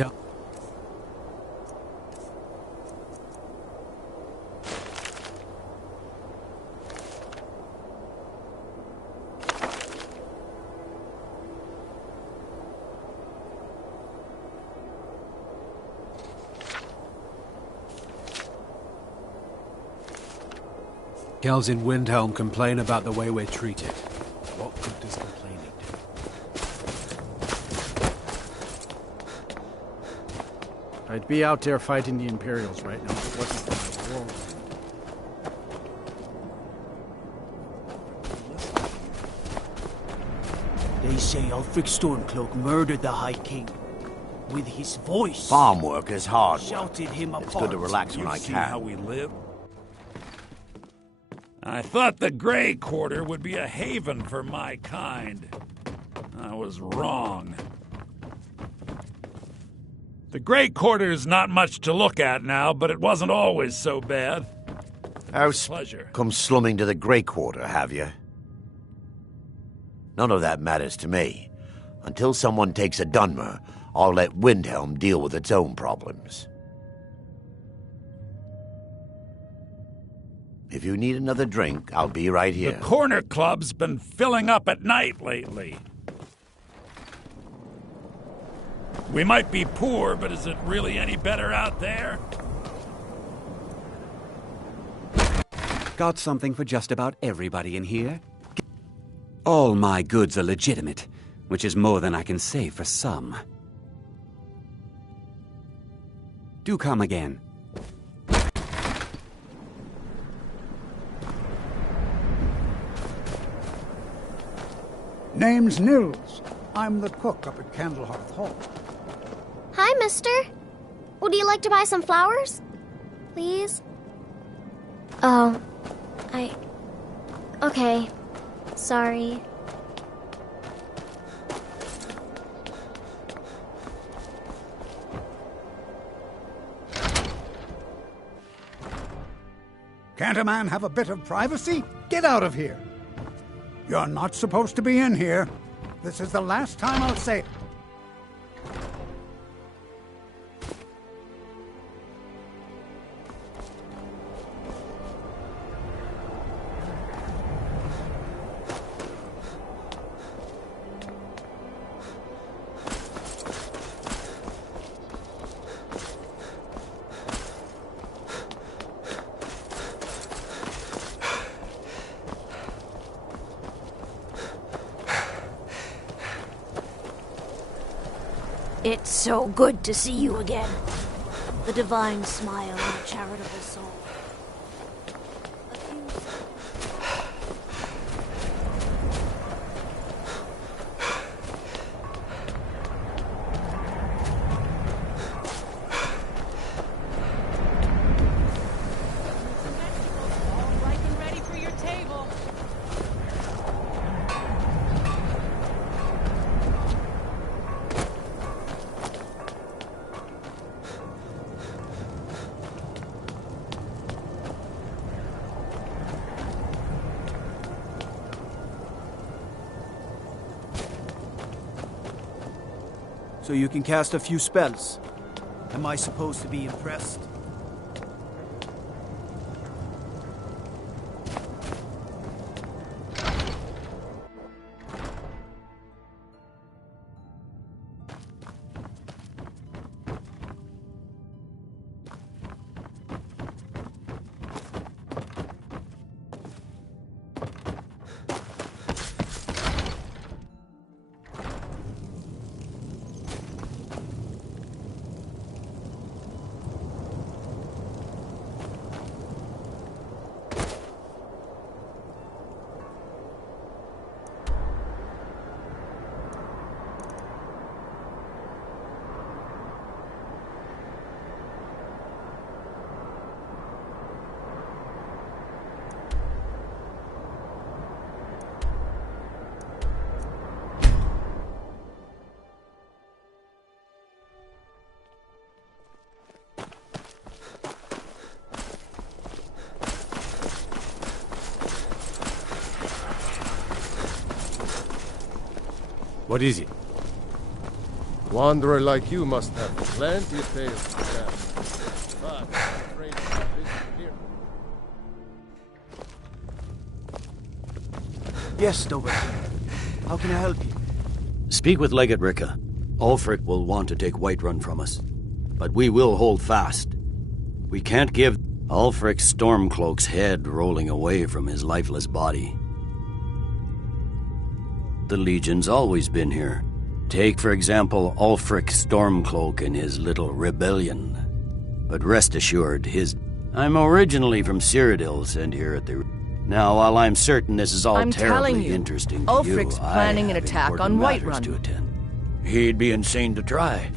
Elves in Windhelm complain about the way we're treated. What good does complaining do? I'd be out there fighting the Imperials right now if it wasn't for my war. They say Ulfric Stormcloak murdered the High King. With his voice. Farm work is hard work. Shouted him apart. It's good to relax when I See can. how we live? I thought the Grey Quarter would be a haven for my kind. I was wrong. The Grey Quarter's not much to look at now, but it wasn't always so bad. Pleasure. Come slumming to the Grey Quarter, have you? None of that matters to me. Until someone takes a Dunmer, I'll let Windhelm deal with its own problems. If you need another drink, I'll be right here. The Corner Club's been filling up at night lately. We might be poor, but is it really any better out there? Got something for just about everybody in here? All my goods are legitimate, which is more than I can say for some. Do come again. Name's Nils. I'm the cook up at Candlehearth Hall. Hi, mister. Would you like to buy some flowers? Please? Oh, Okay. Sorry. Can't a man have a bit of privacy? Get out of here. You're not supposed to be in here. This is the last time I'll say it. It's so good to see you again. The divine smile on a charitable soul. So you can cast a few spells. Am I supposed to be impressed? What is it? Wanderer like you must have plenty of tales to tell. But I'm afraid our visit here. Yes, Stover. How can I help you? Speak with Legate Ricka. Ulfric will want to take Whiterun from us. But we will hold fast. We can't give Ulfric's Stormcloak's head rolling away from his lifeless body. The Legion's always been here. Take, for example, Ulfric Stormcloak and his little rebellion. But rest assured, I'm originally from Cyrodiil, sent here at the... Now, while I'm certain this is all I'm telling terribly you, interesting to Ulfric's you, planning I an have attack on important matters Whiterun. to attend. He'd be insane to try.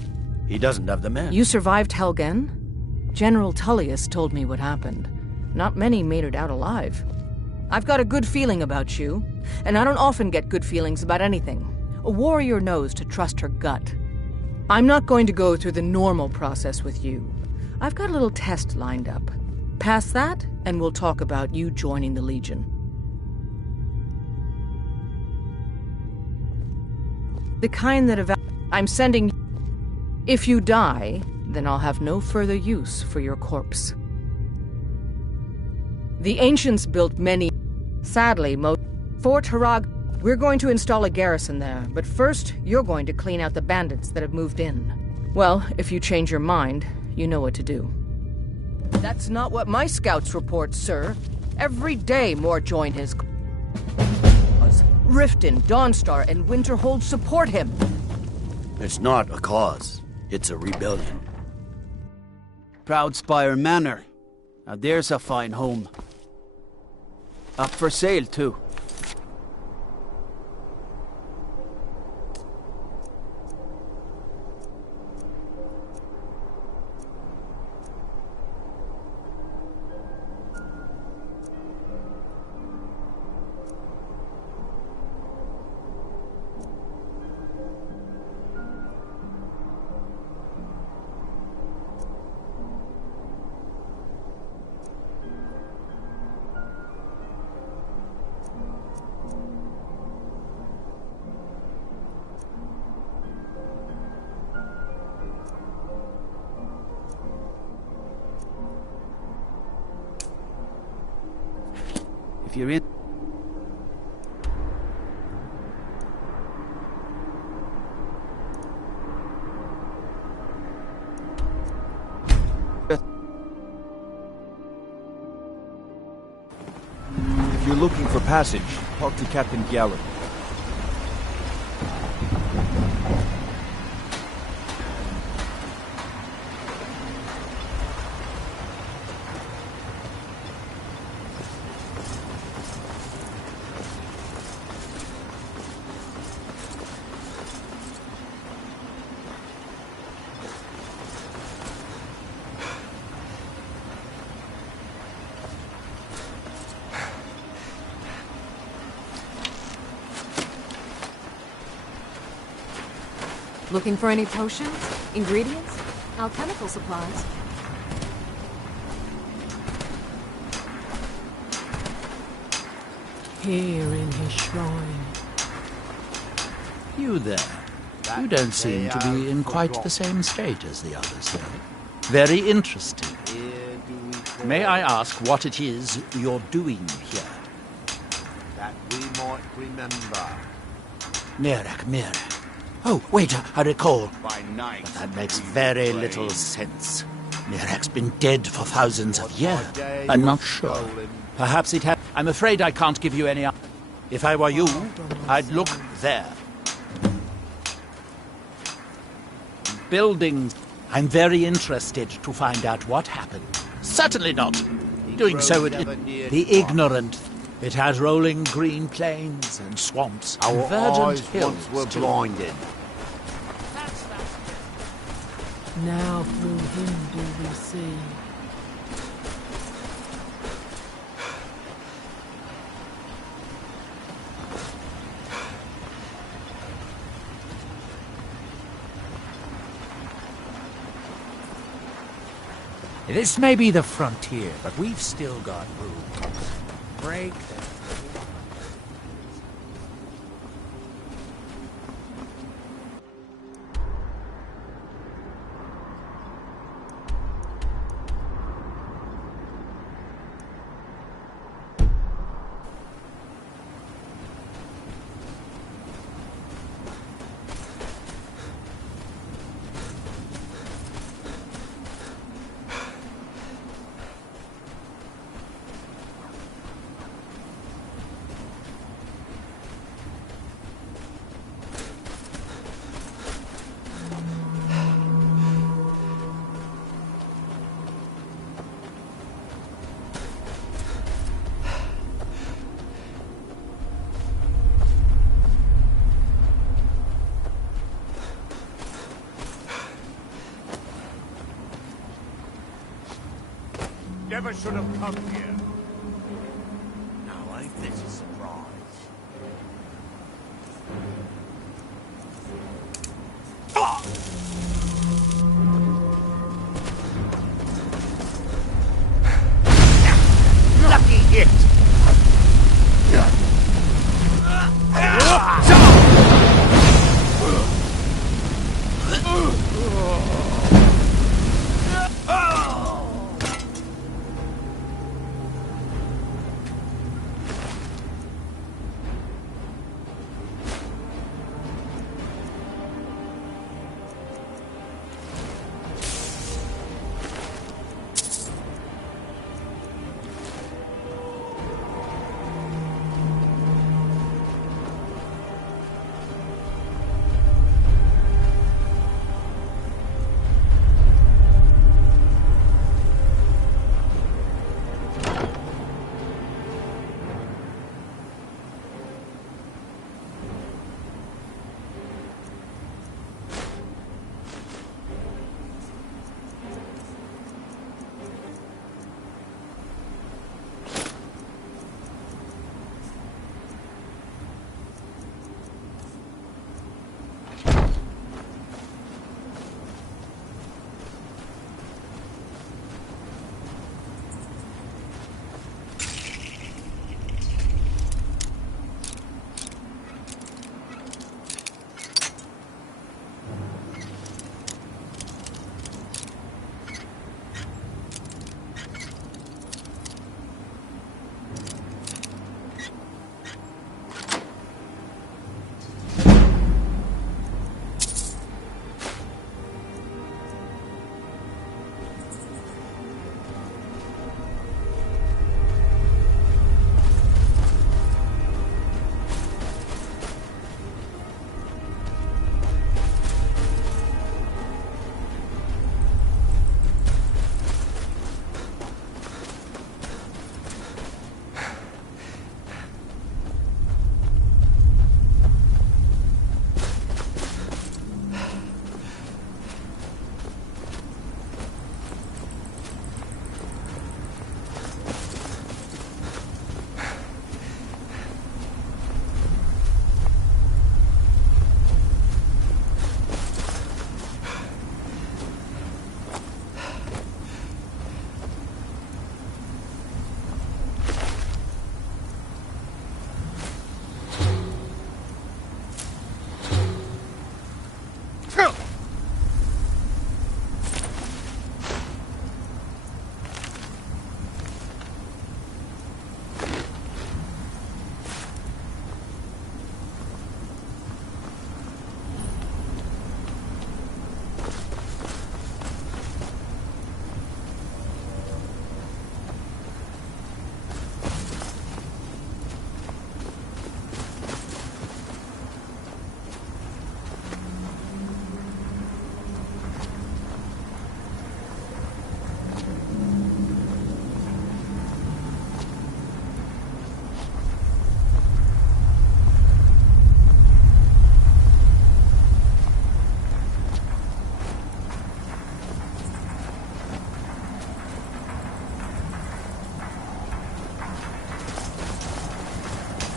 He doesn't have the men. You survived Helgen? General Tullius told me what happened. Not many made it out alive. I've got a good feeling about you, and I don't often get good feelings about anything. A warrior knows to trust her gut. I'm not going to go through the normal process with you. I've got a little test lined up. Pass that, and we'll talk about you joining the Legion. The kind that I'm sending... If you die, then I'll have no further use for your corpse. The ancients built many... Sadly, Fort Harag... We're going to install a garrison there, but first, you're going to clean out the bandits that have moved in. Well, if you change your mind, you know what to do. That's not what my scouts report, sir. Every day more join his cause. Riften, Dawnstar, and Winterhold support him. It's not a cause. It's a rebellion. Proudspire Manor. Now there's a fine home. Up for sale, too. If you're in... If you're looking for passage, talk to Captain Gallup. Looking for any potions, ingredients, alchemical supplies? Here in his shrine. You there. You don't seem to be in quite the same state as the others here. Very interesting. May I ask what it is you're doing here? That we might remember. Mirek. Oh, wait, I recall. By night. But that makes very little sense. Mirek's been dead for thousands of years. I'm not sure. Perhaps it had... I'm afraid I can't give you any... If I were you, I'd look there. Buildings. I'm very interested to find out what happened. Certainly not. Doing so would... The ignorant... It has rolling green plains and swamps and Our verdant eyes hills. once were too. blinded. Now through him do we see. This may be the frontier, but we've still got room. Break them. never should have come here. Now ain't this a surprise? Lucky hit!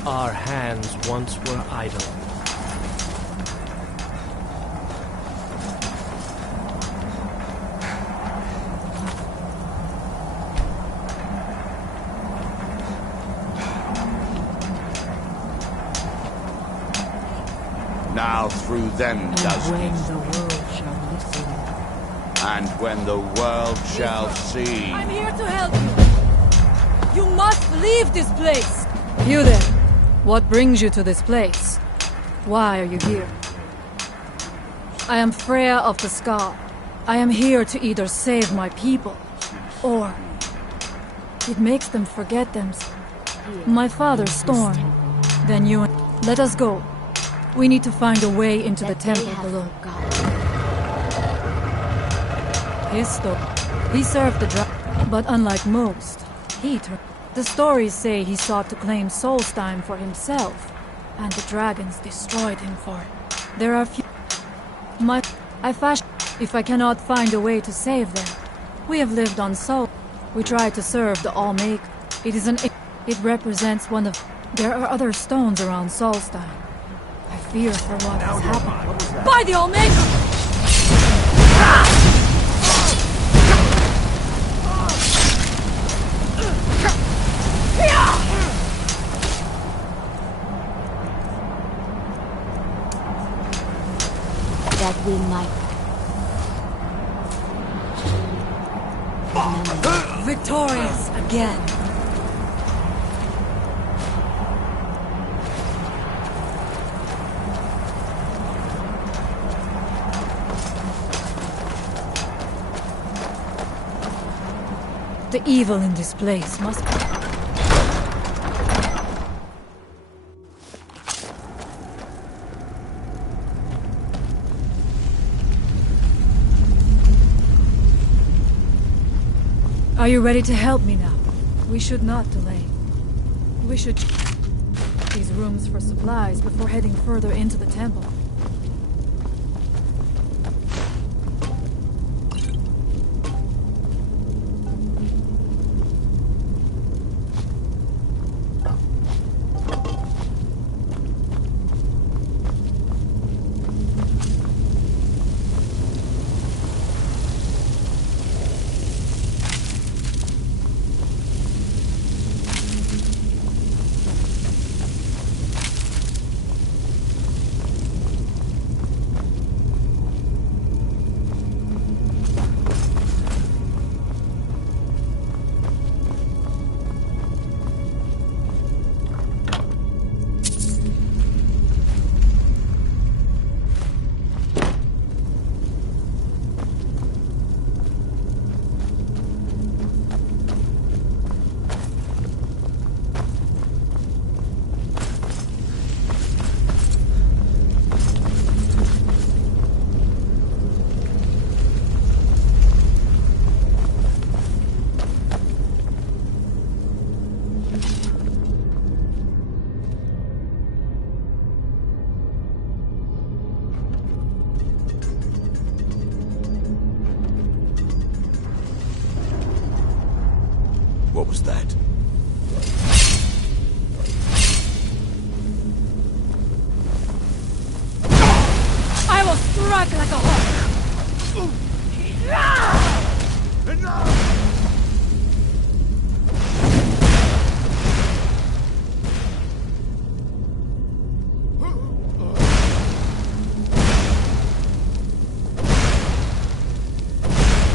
Our hands once were idle. Now through them does when he. the world shall listen. And when the world shall see. I'm here to help you. You must leave this place. You then. What brings you to this place? Why are you here? I am Freya of the Scar. I am here to either save my people, or it makes them forget themselves. My father's storm. Then you and... Let us go. We need to find a way into the temple below. His story. He served the dragon, but unlike most, he turned. The stories say he sought to claim Solstheim for himself, and the dragons destroyed him for it. There are few... I fashion... If I cannot find a way to save them, we have lived on Sol. We tried to serve the All-Make. It represents one of... There are other stones around Solstein. I fear for what has happened. By the All-Maker! That we might. Victorious again. The evil in this place must be... Are you ready to help me now? We should not delay. We should check these rooms for supplies before heading further into the temple. What was that? I will strike like a hawk!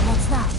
What's that?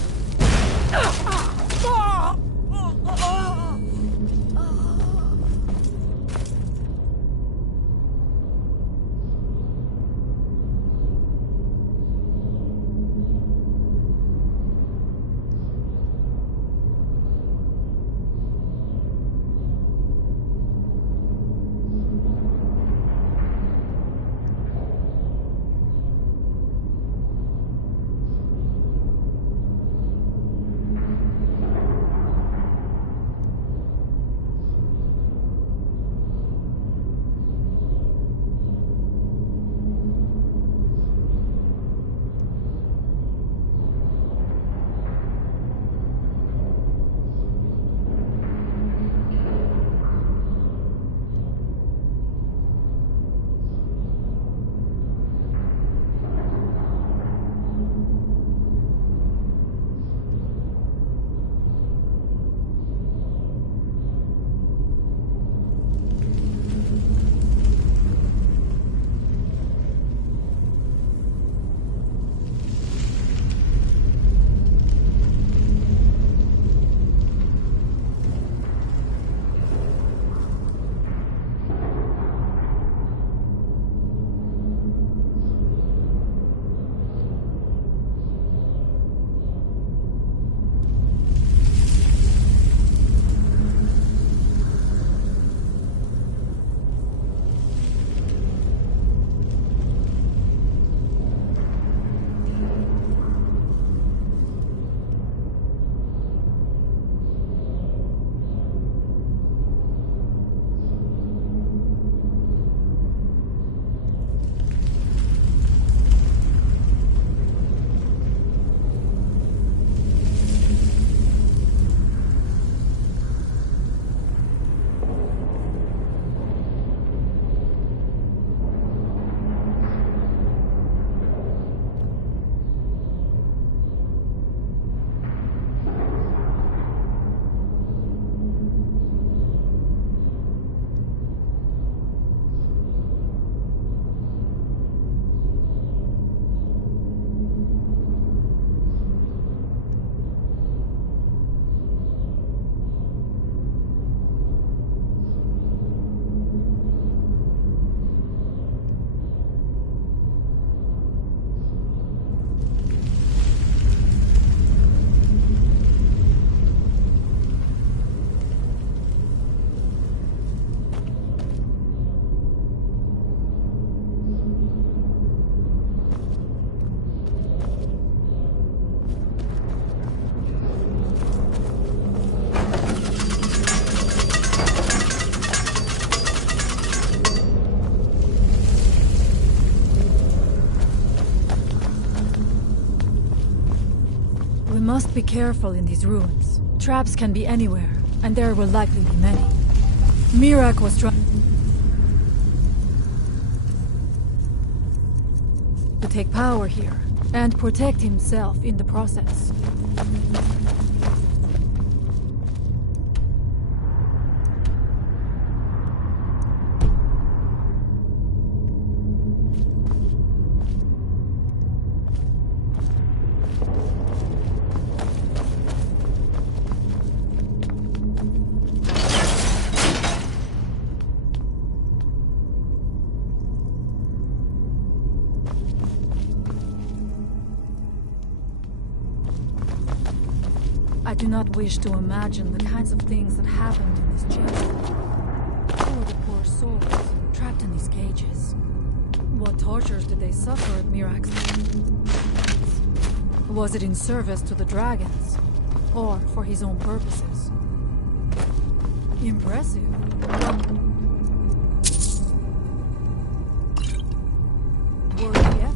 must be careful in these ruins. Traps can be anywhere, and there will likely be many. Mirak was trying to take power here, and protect himself in the process. I do not wish to imagine the kinds of things that happened in this jail. Or the poor souls trapped in these cages. What tortures did they suffer at Mirak's hands? Was it in service to the dragons? Or for his own purposes? Impressive. Worthy effort.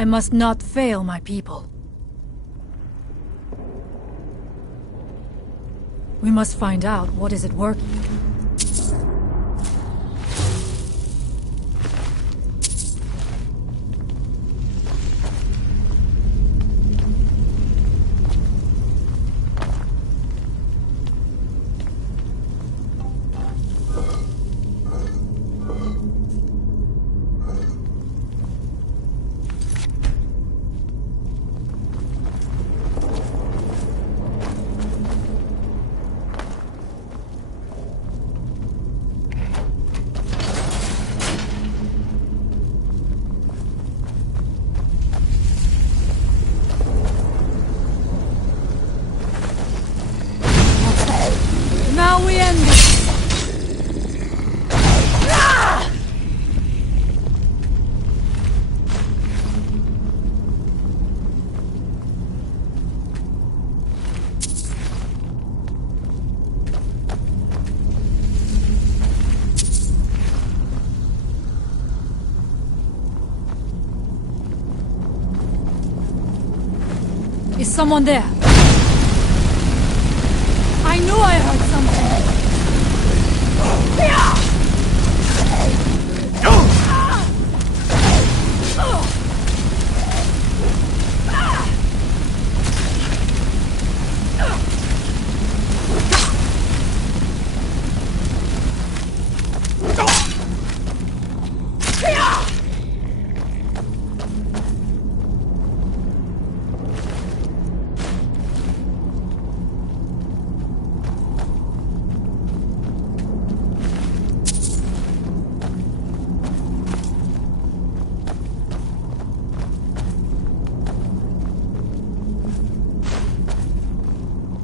I must not fail my people. We must find out what is at work. Now we end it! Is someone there? I knew I heard something.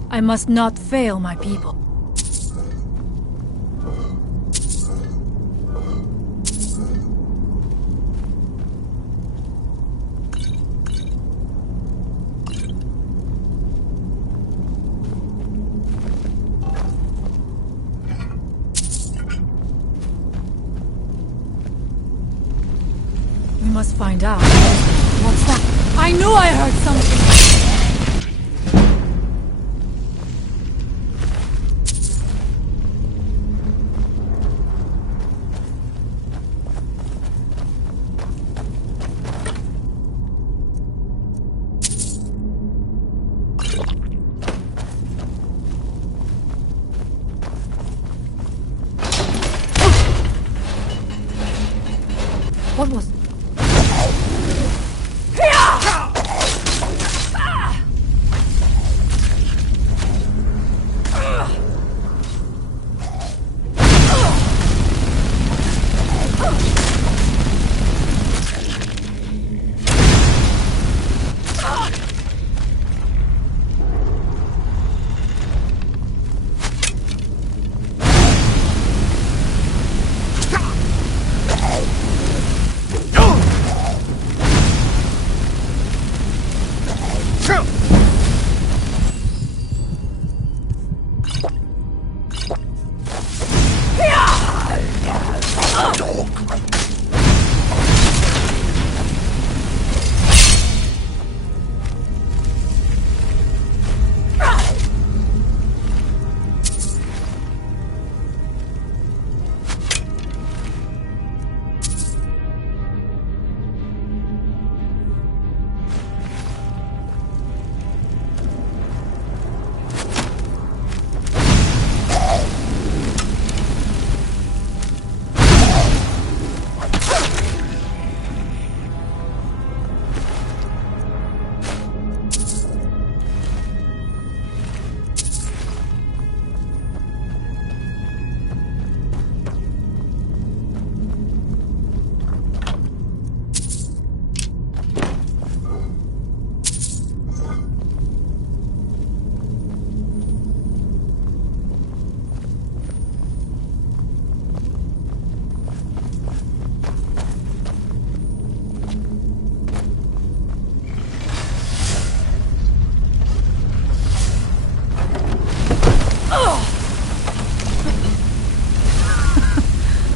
I must not fail my people. We must find out. What's that? I knew I heard something! What was...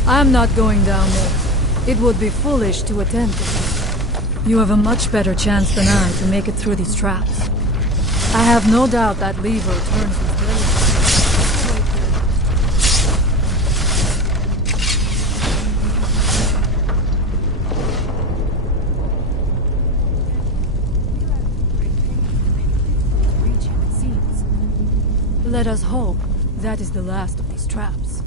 I'm not going down there. It would be foolish to attempt it. You have a much better chance than I to make it through these traps. I have no doubt that lever turns his blade. Let us hope that is the last of these traps.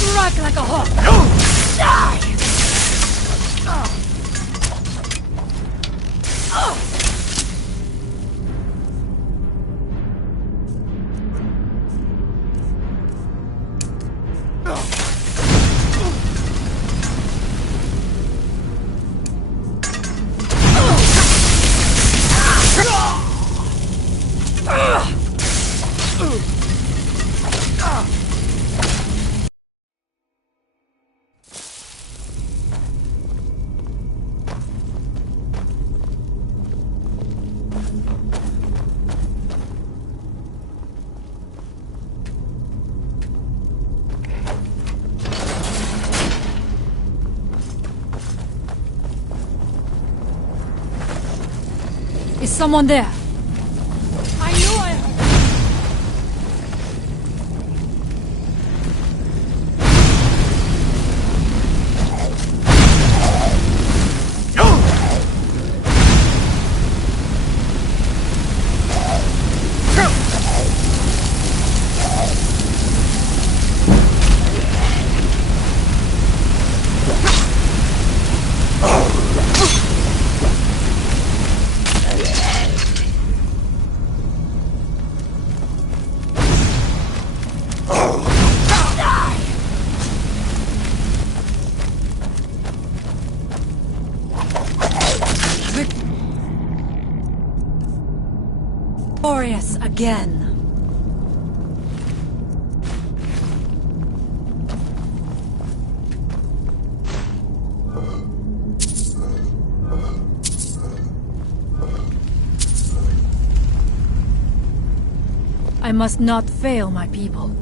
Strike like a hawk! Die! Is someone there? I knew I heard. Glorious again. I must not fail my people.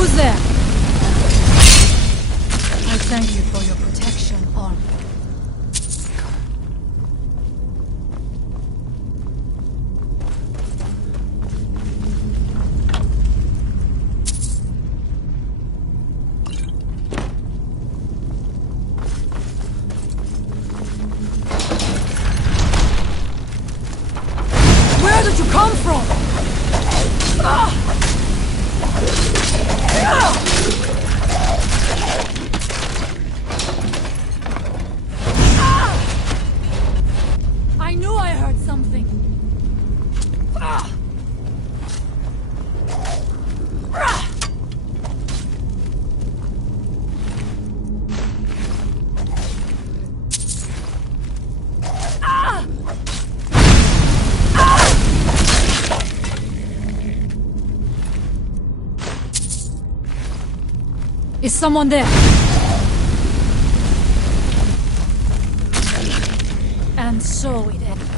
Who's there? I thank you for your protection, Arm. Where did you come from? I knew I heard something. Is someone there? And so it ends.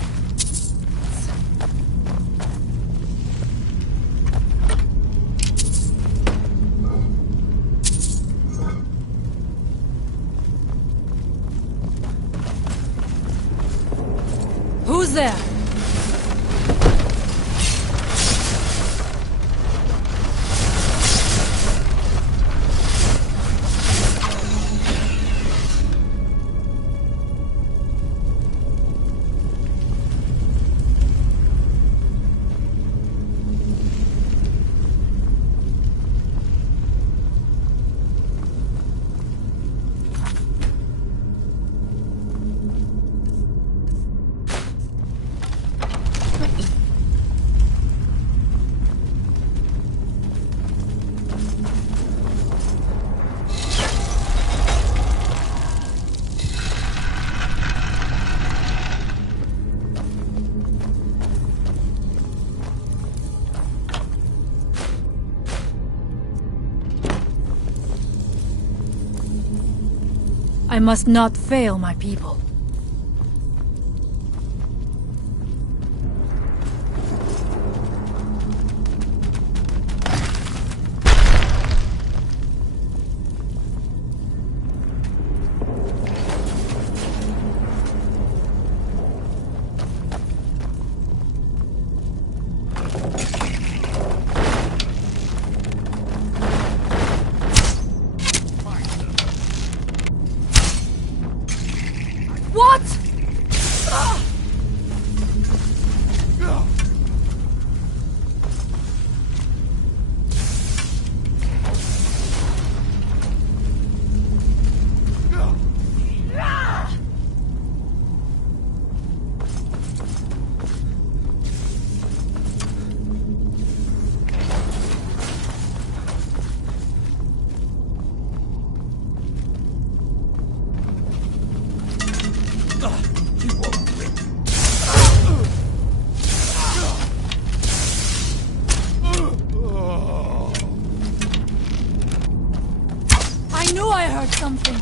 Who's there? I must not fail my people. What? I knew I heard something.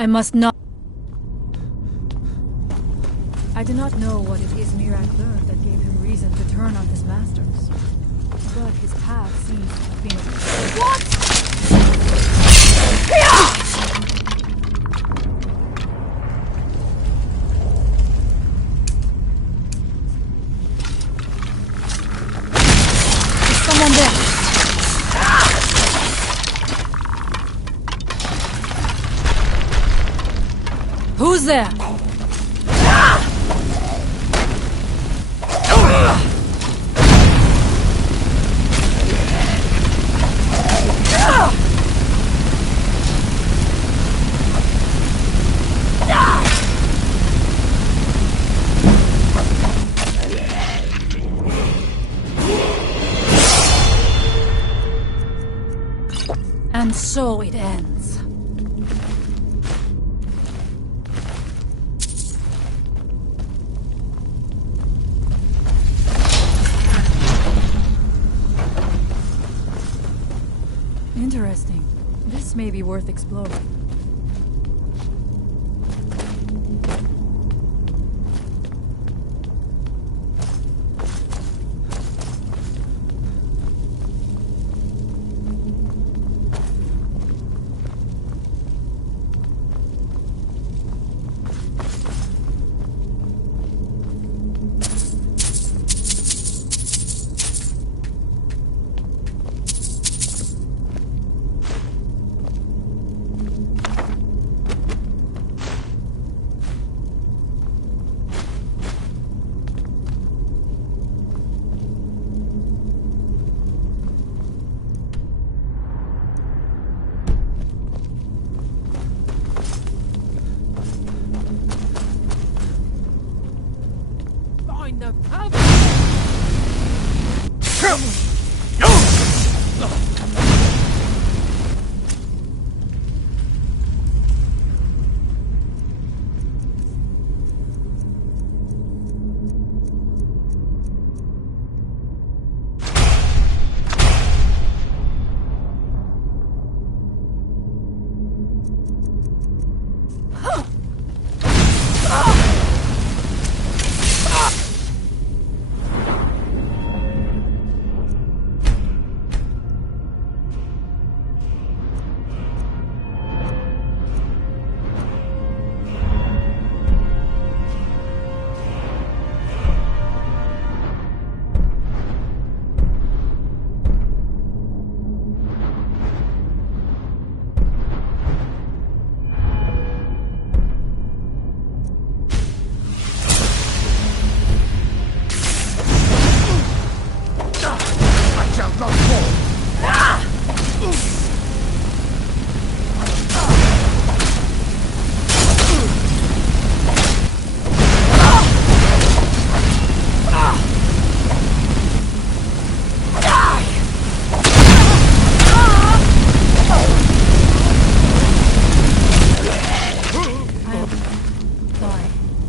I must not... I do not know what it is Mirak learned that gave him reason to turn on his masters. But his path seems to have been... What?! Is someone there? Who's there? And so it ends. Interesting. This may be worth exploring.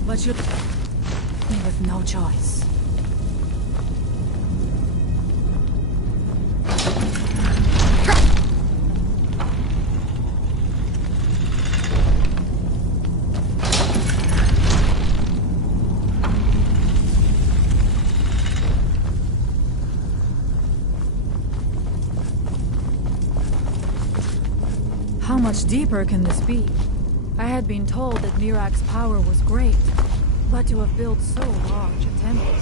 But you... me with no choice. How much deeper can this be? I had been told that Mirak's power was great, but to have built so large a temple,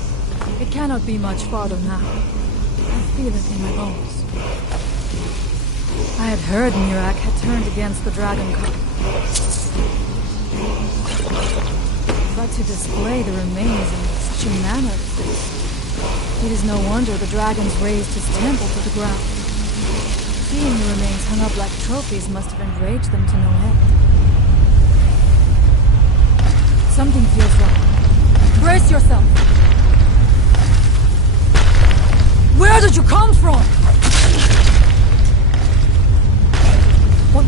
it cannot be much farther now. I feel it in my bones. I had heard Mirak had turned against the Dragon God. But to display the remains in such a manner as this, it is no wonder the dragons razed his temple to the ground. Seeing the remains hung up like trophies must have enraged them to no end. Something feels wrong. Brace yourself! Where did you come from? What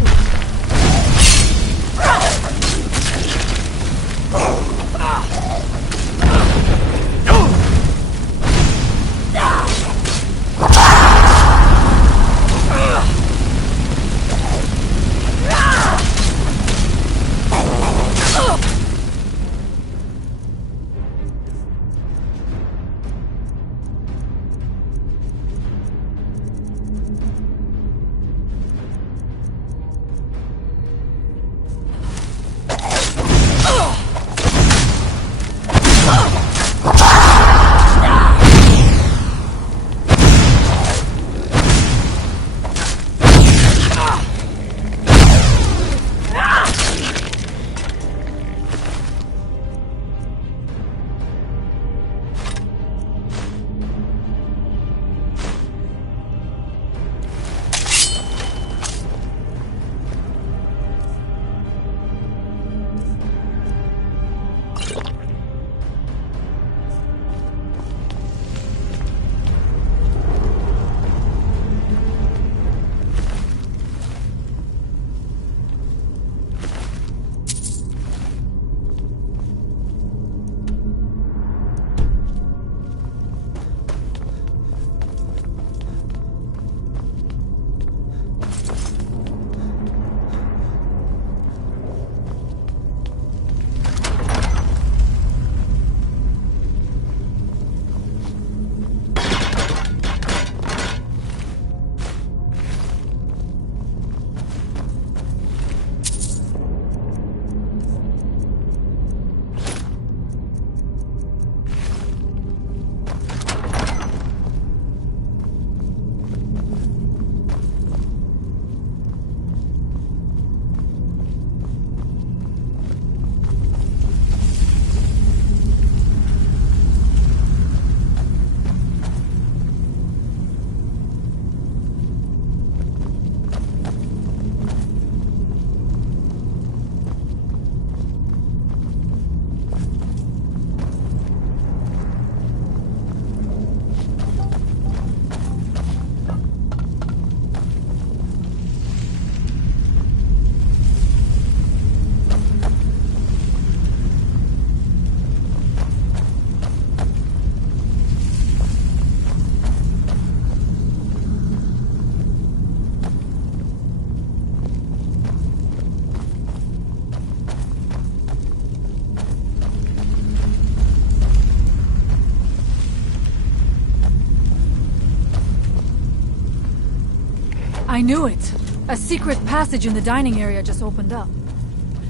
I knew it! A secret passage in the dining area just opened up.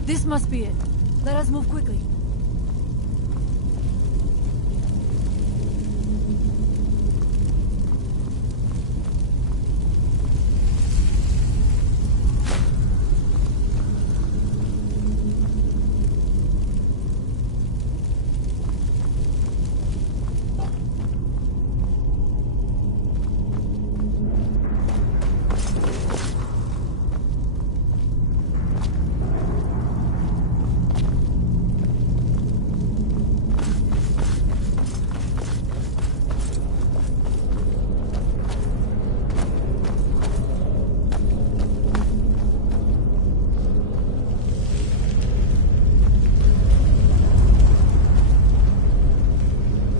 This must be it. Let us move quickly.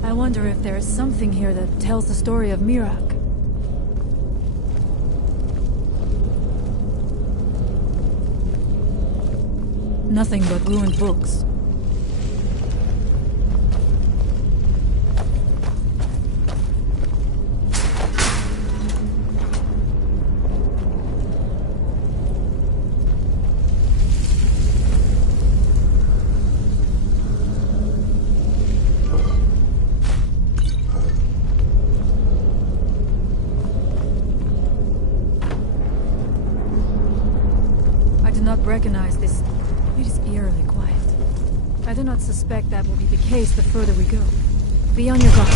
I wonder if there is something here that tells the story of Miraak. Nothing but ruined books. Recognize this. It is eerily quiet. I do not suspect that will be the case the further we go. Be on your guard.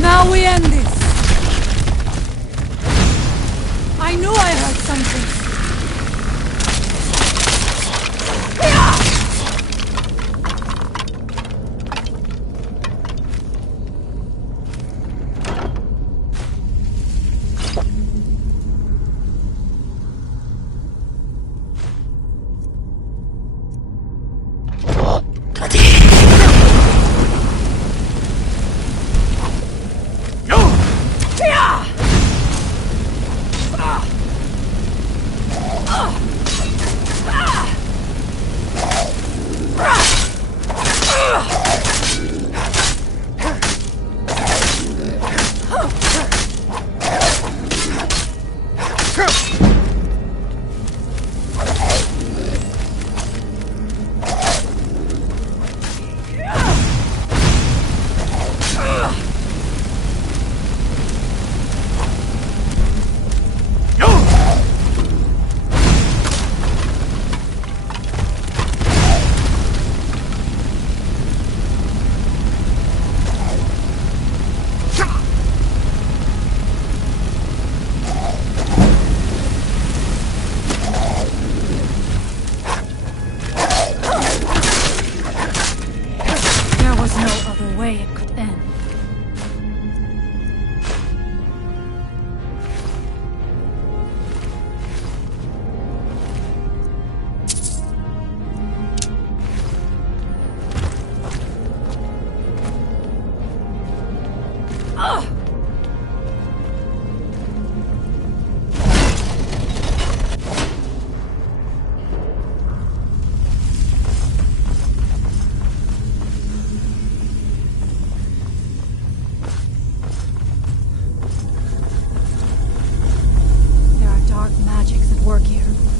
Now we end this! I knew I heard something!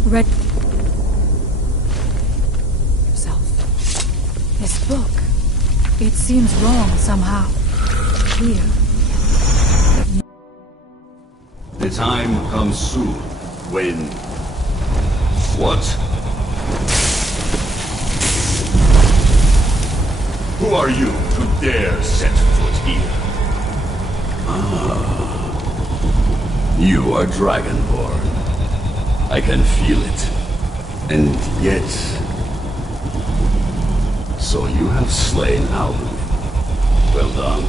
Read yourself. This book. It seems wrong somehow. Here. The time comes soon when... What? Who are you to dare set foot here? Ah. You are Dragonborn. I can feel it. And yet... So you have slain Alu. Well done.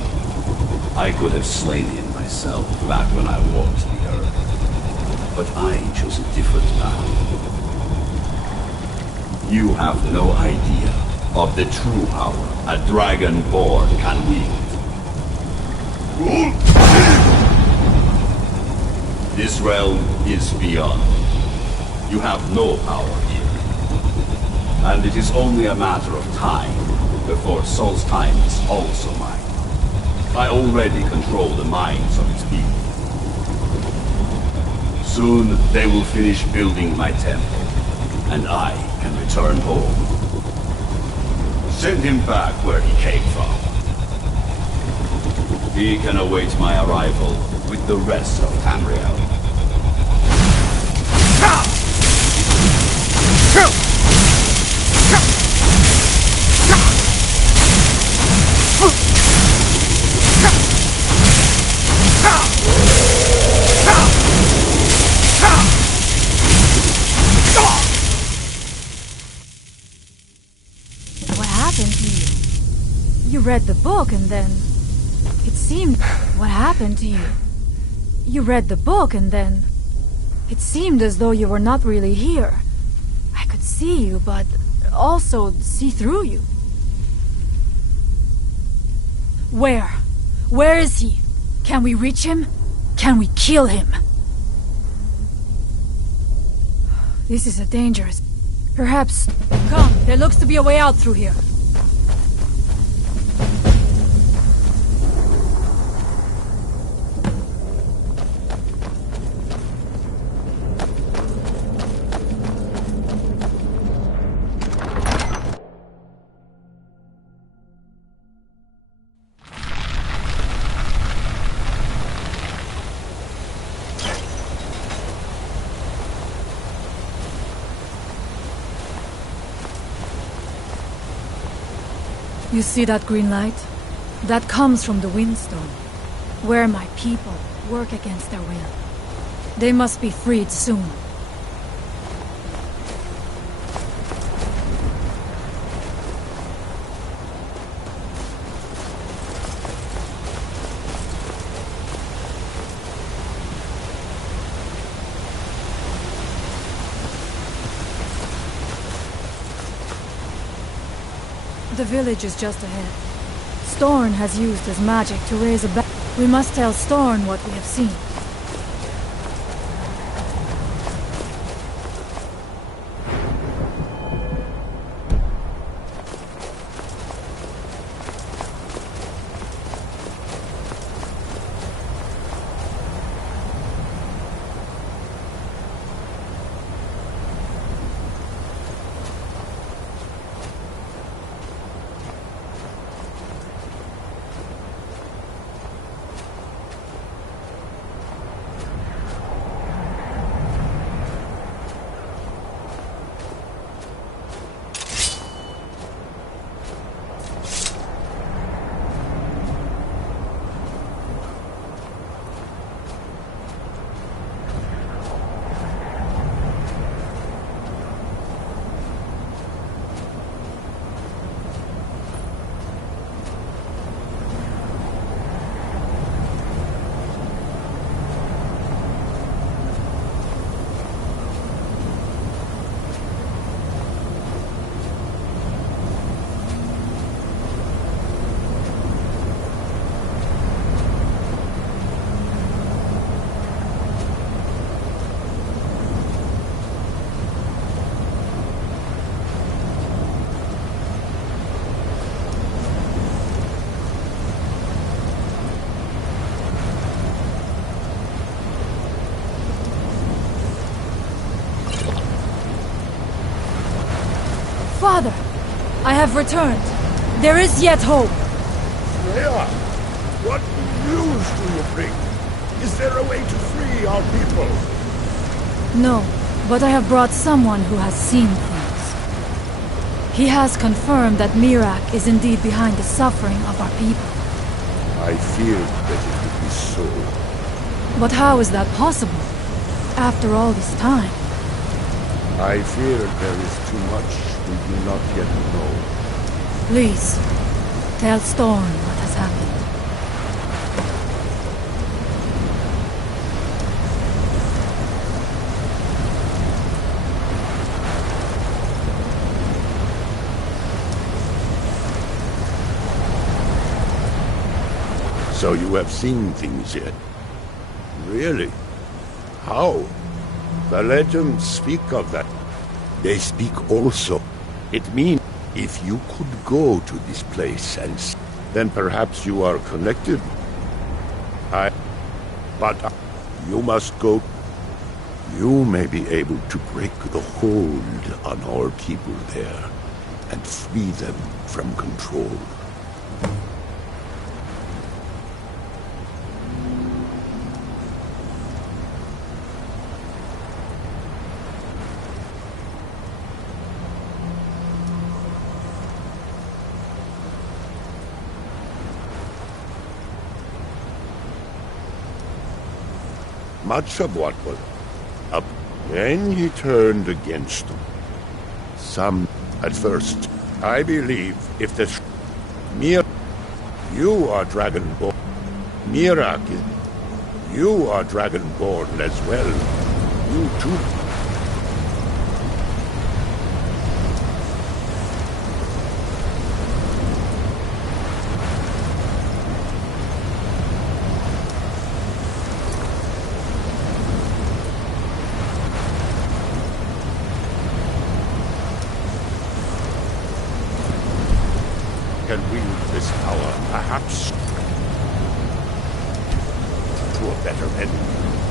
I could have slain him myself back when I walked the earth. But I chose a different path. You have no idea of the true power a Dragonborn can wield. This realm is beyond. You have no power here. And it is only a matter of time before Solstheim is also mine. I already control the minds of its people. Soon they will finish building my temple, and I can return home. Send him back where he came from. He can await my arrival with the rest of Tamriel. What happened to you? You read the book and then... It seemed... What happened to you? You read the book and then... It seemed as though you were not really here. I could see you, but also see through you. Where? Where is he? Can we reach him? Can we kill him? This is a dangerous... Perhaps... Come, there looks to be a way out through here. You see that green light? That comes from the Windstone, where my people work against their will. They must be freed soon. The village is just ahead. Storn has used his magic to raise a We must tell Storn what we have seen. Father, I have returned. There is yet hope. Freya, what news do you bring? Is there a way to free our people? No, but I have brought someone who has seen things. He has confirmed that Miraak is indeed behind the suffering of our people. I feared that it would be so. But how is that possible? After all this time? I fear there is too much we do not yet know. Please, tell Storm what has happened. So you have seen things yet? Really? How? The legends speak of that. They speak also. It means if you could go to this place and then perhaps you are connected. But you must go. You may be able to break the hold on our people there and free them from control. Much of what was up, then he turned against them. Some, at first, I believe, if the you are Dragonborn. Mirak, you are Dragonborn as well. You too. Can wield this power, perhaps, to a better end.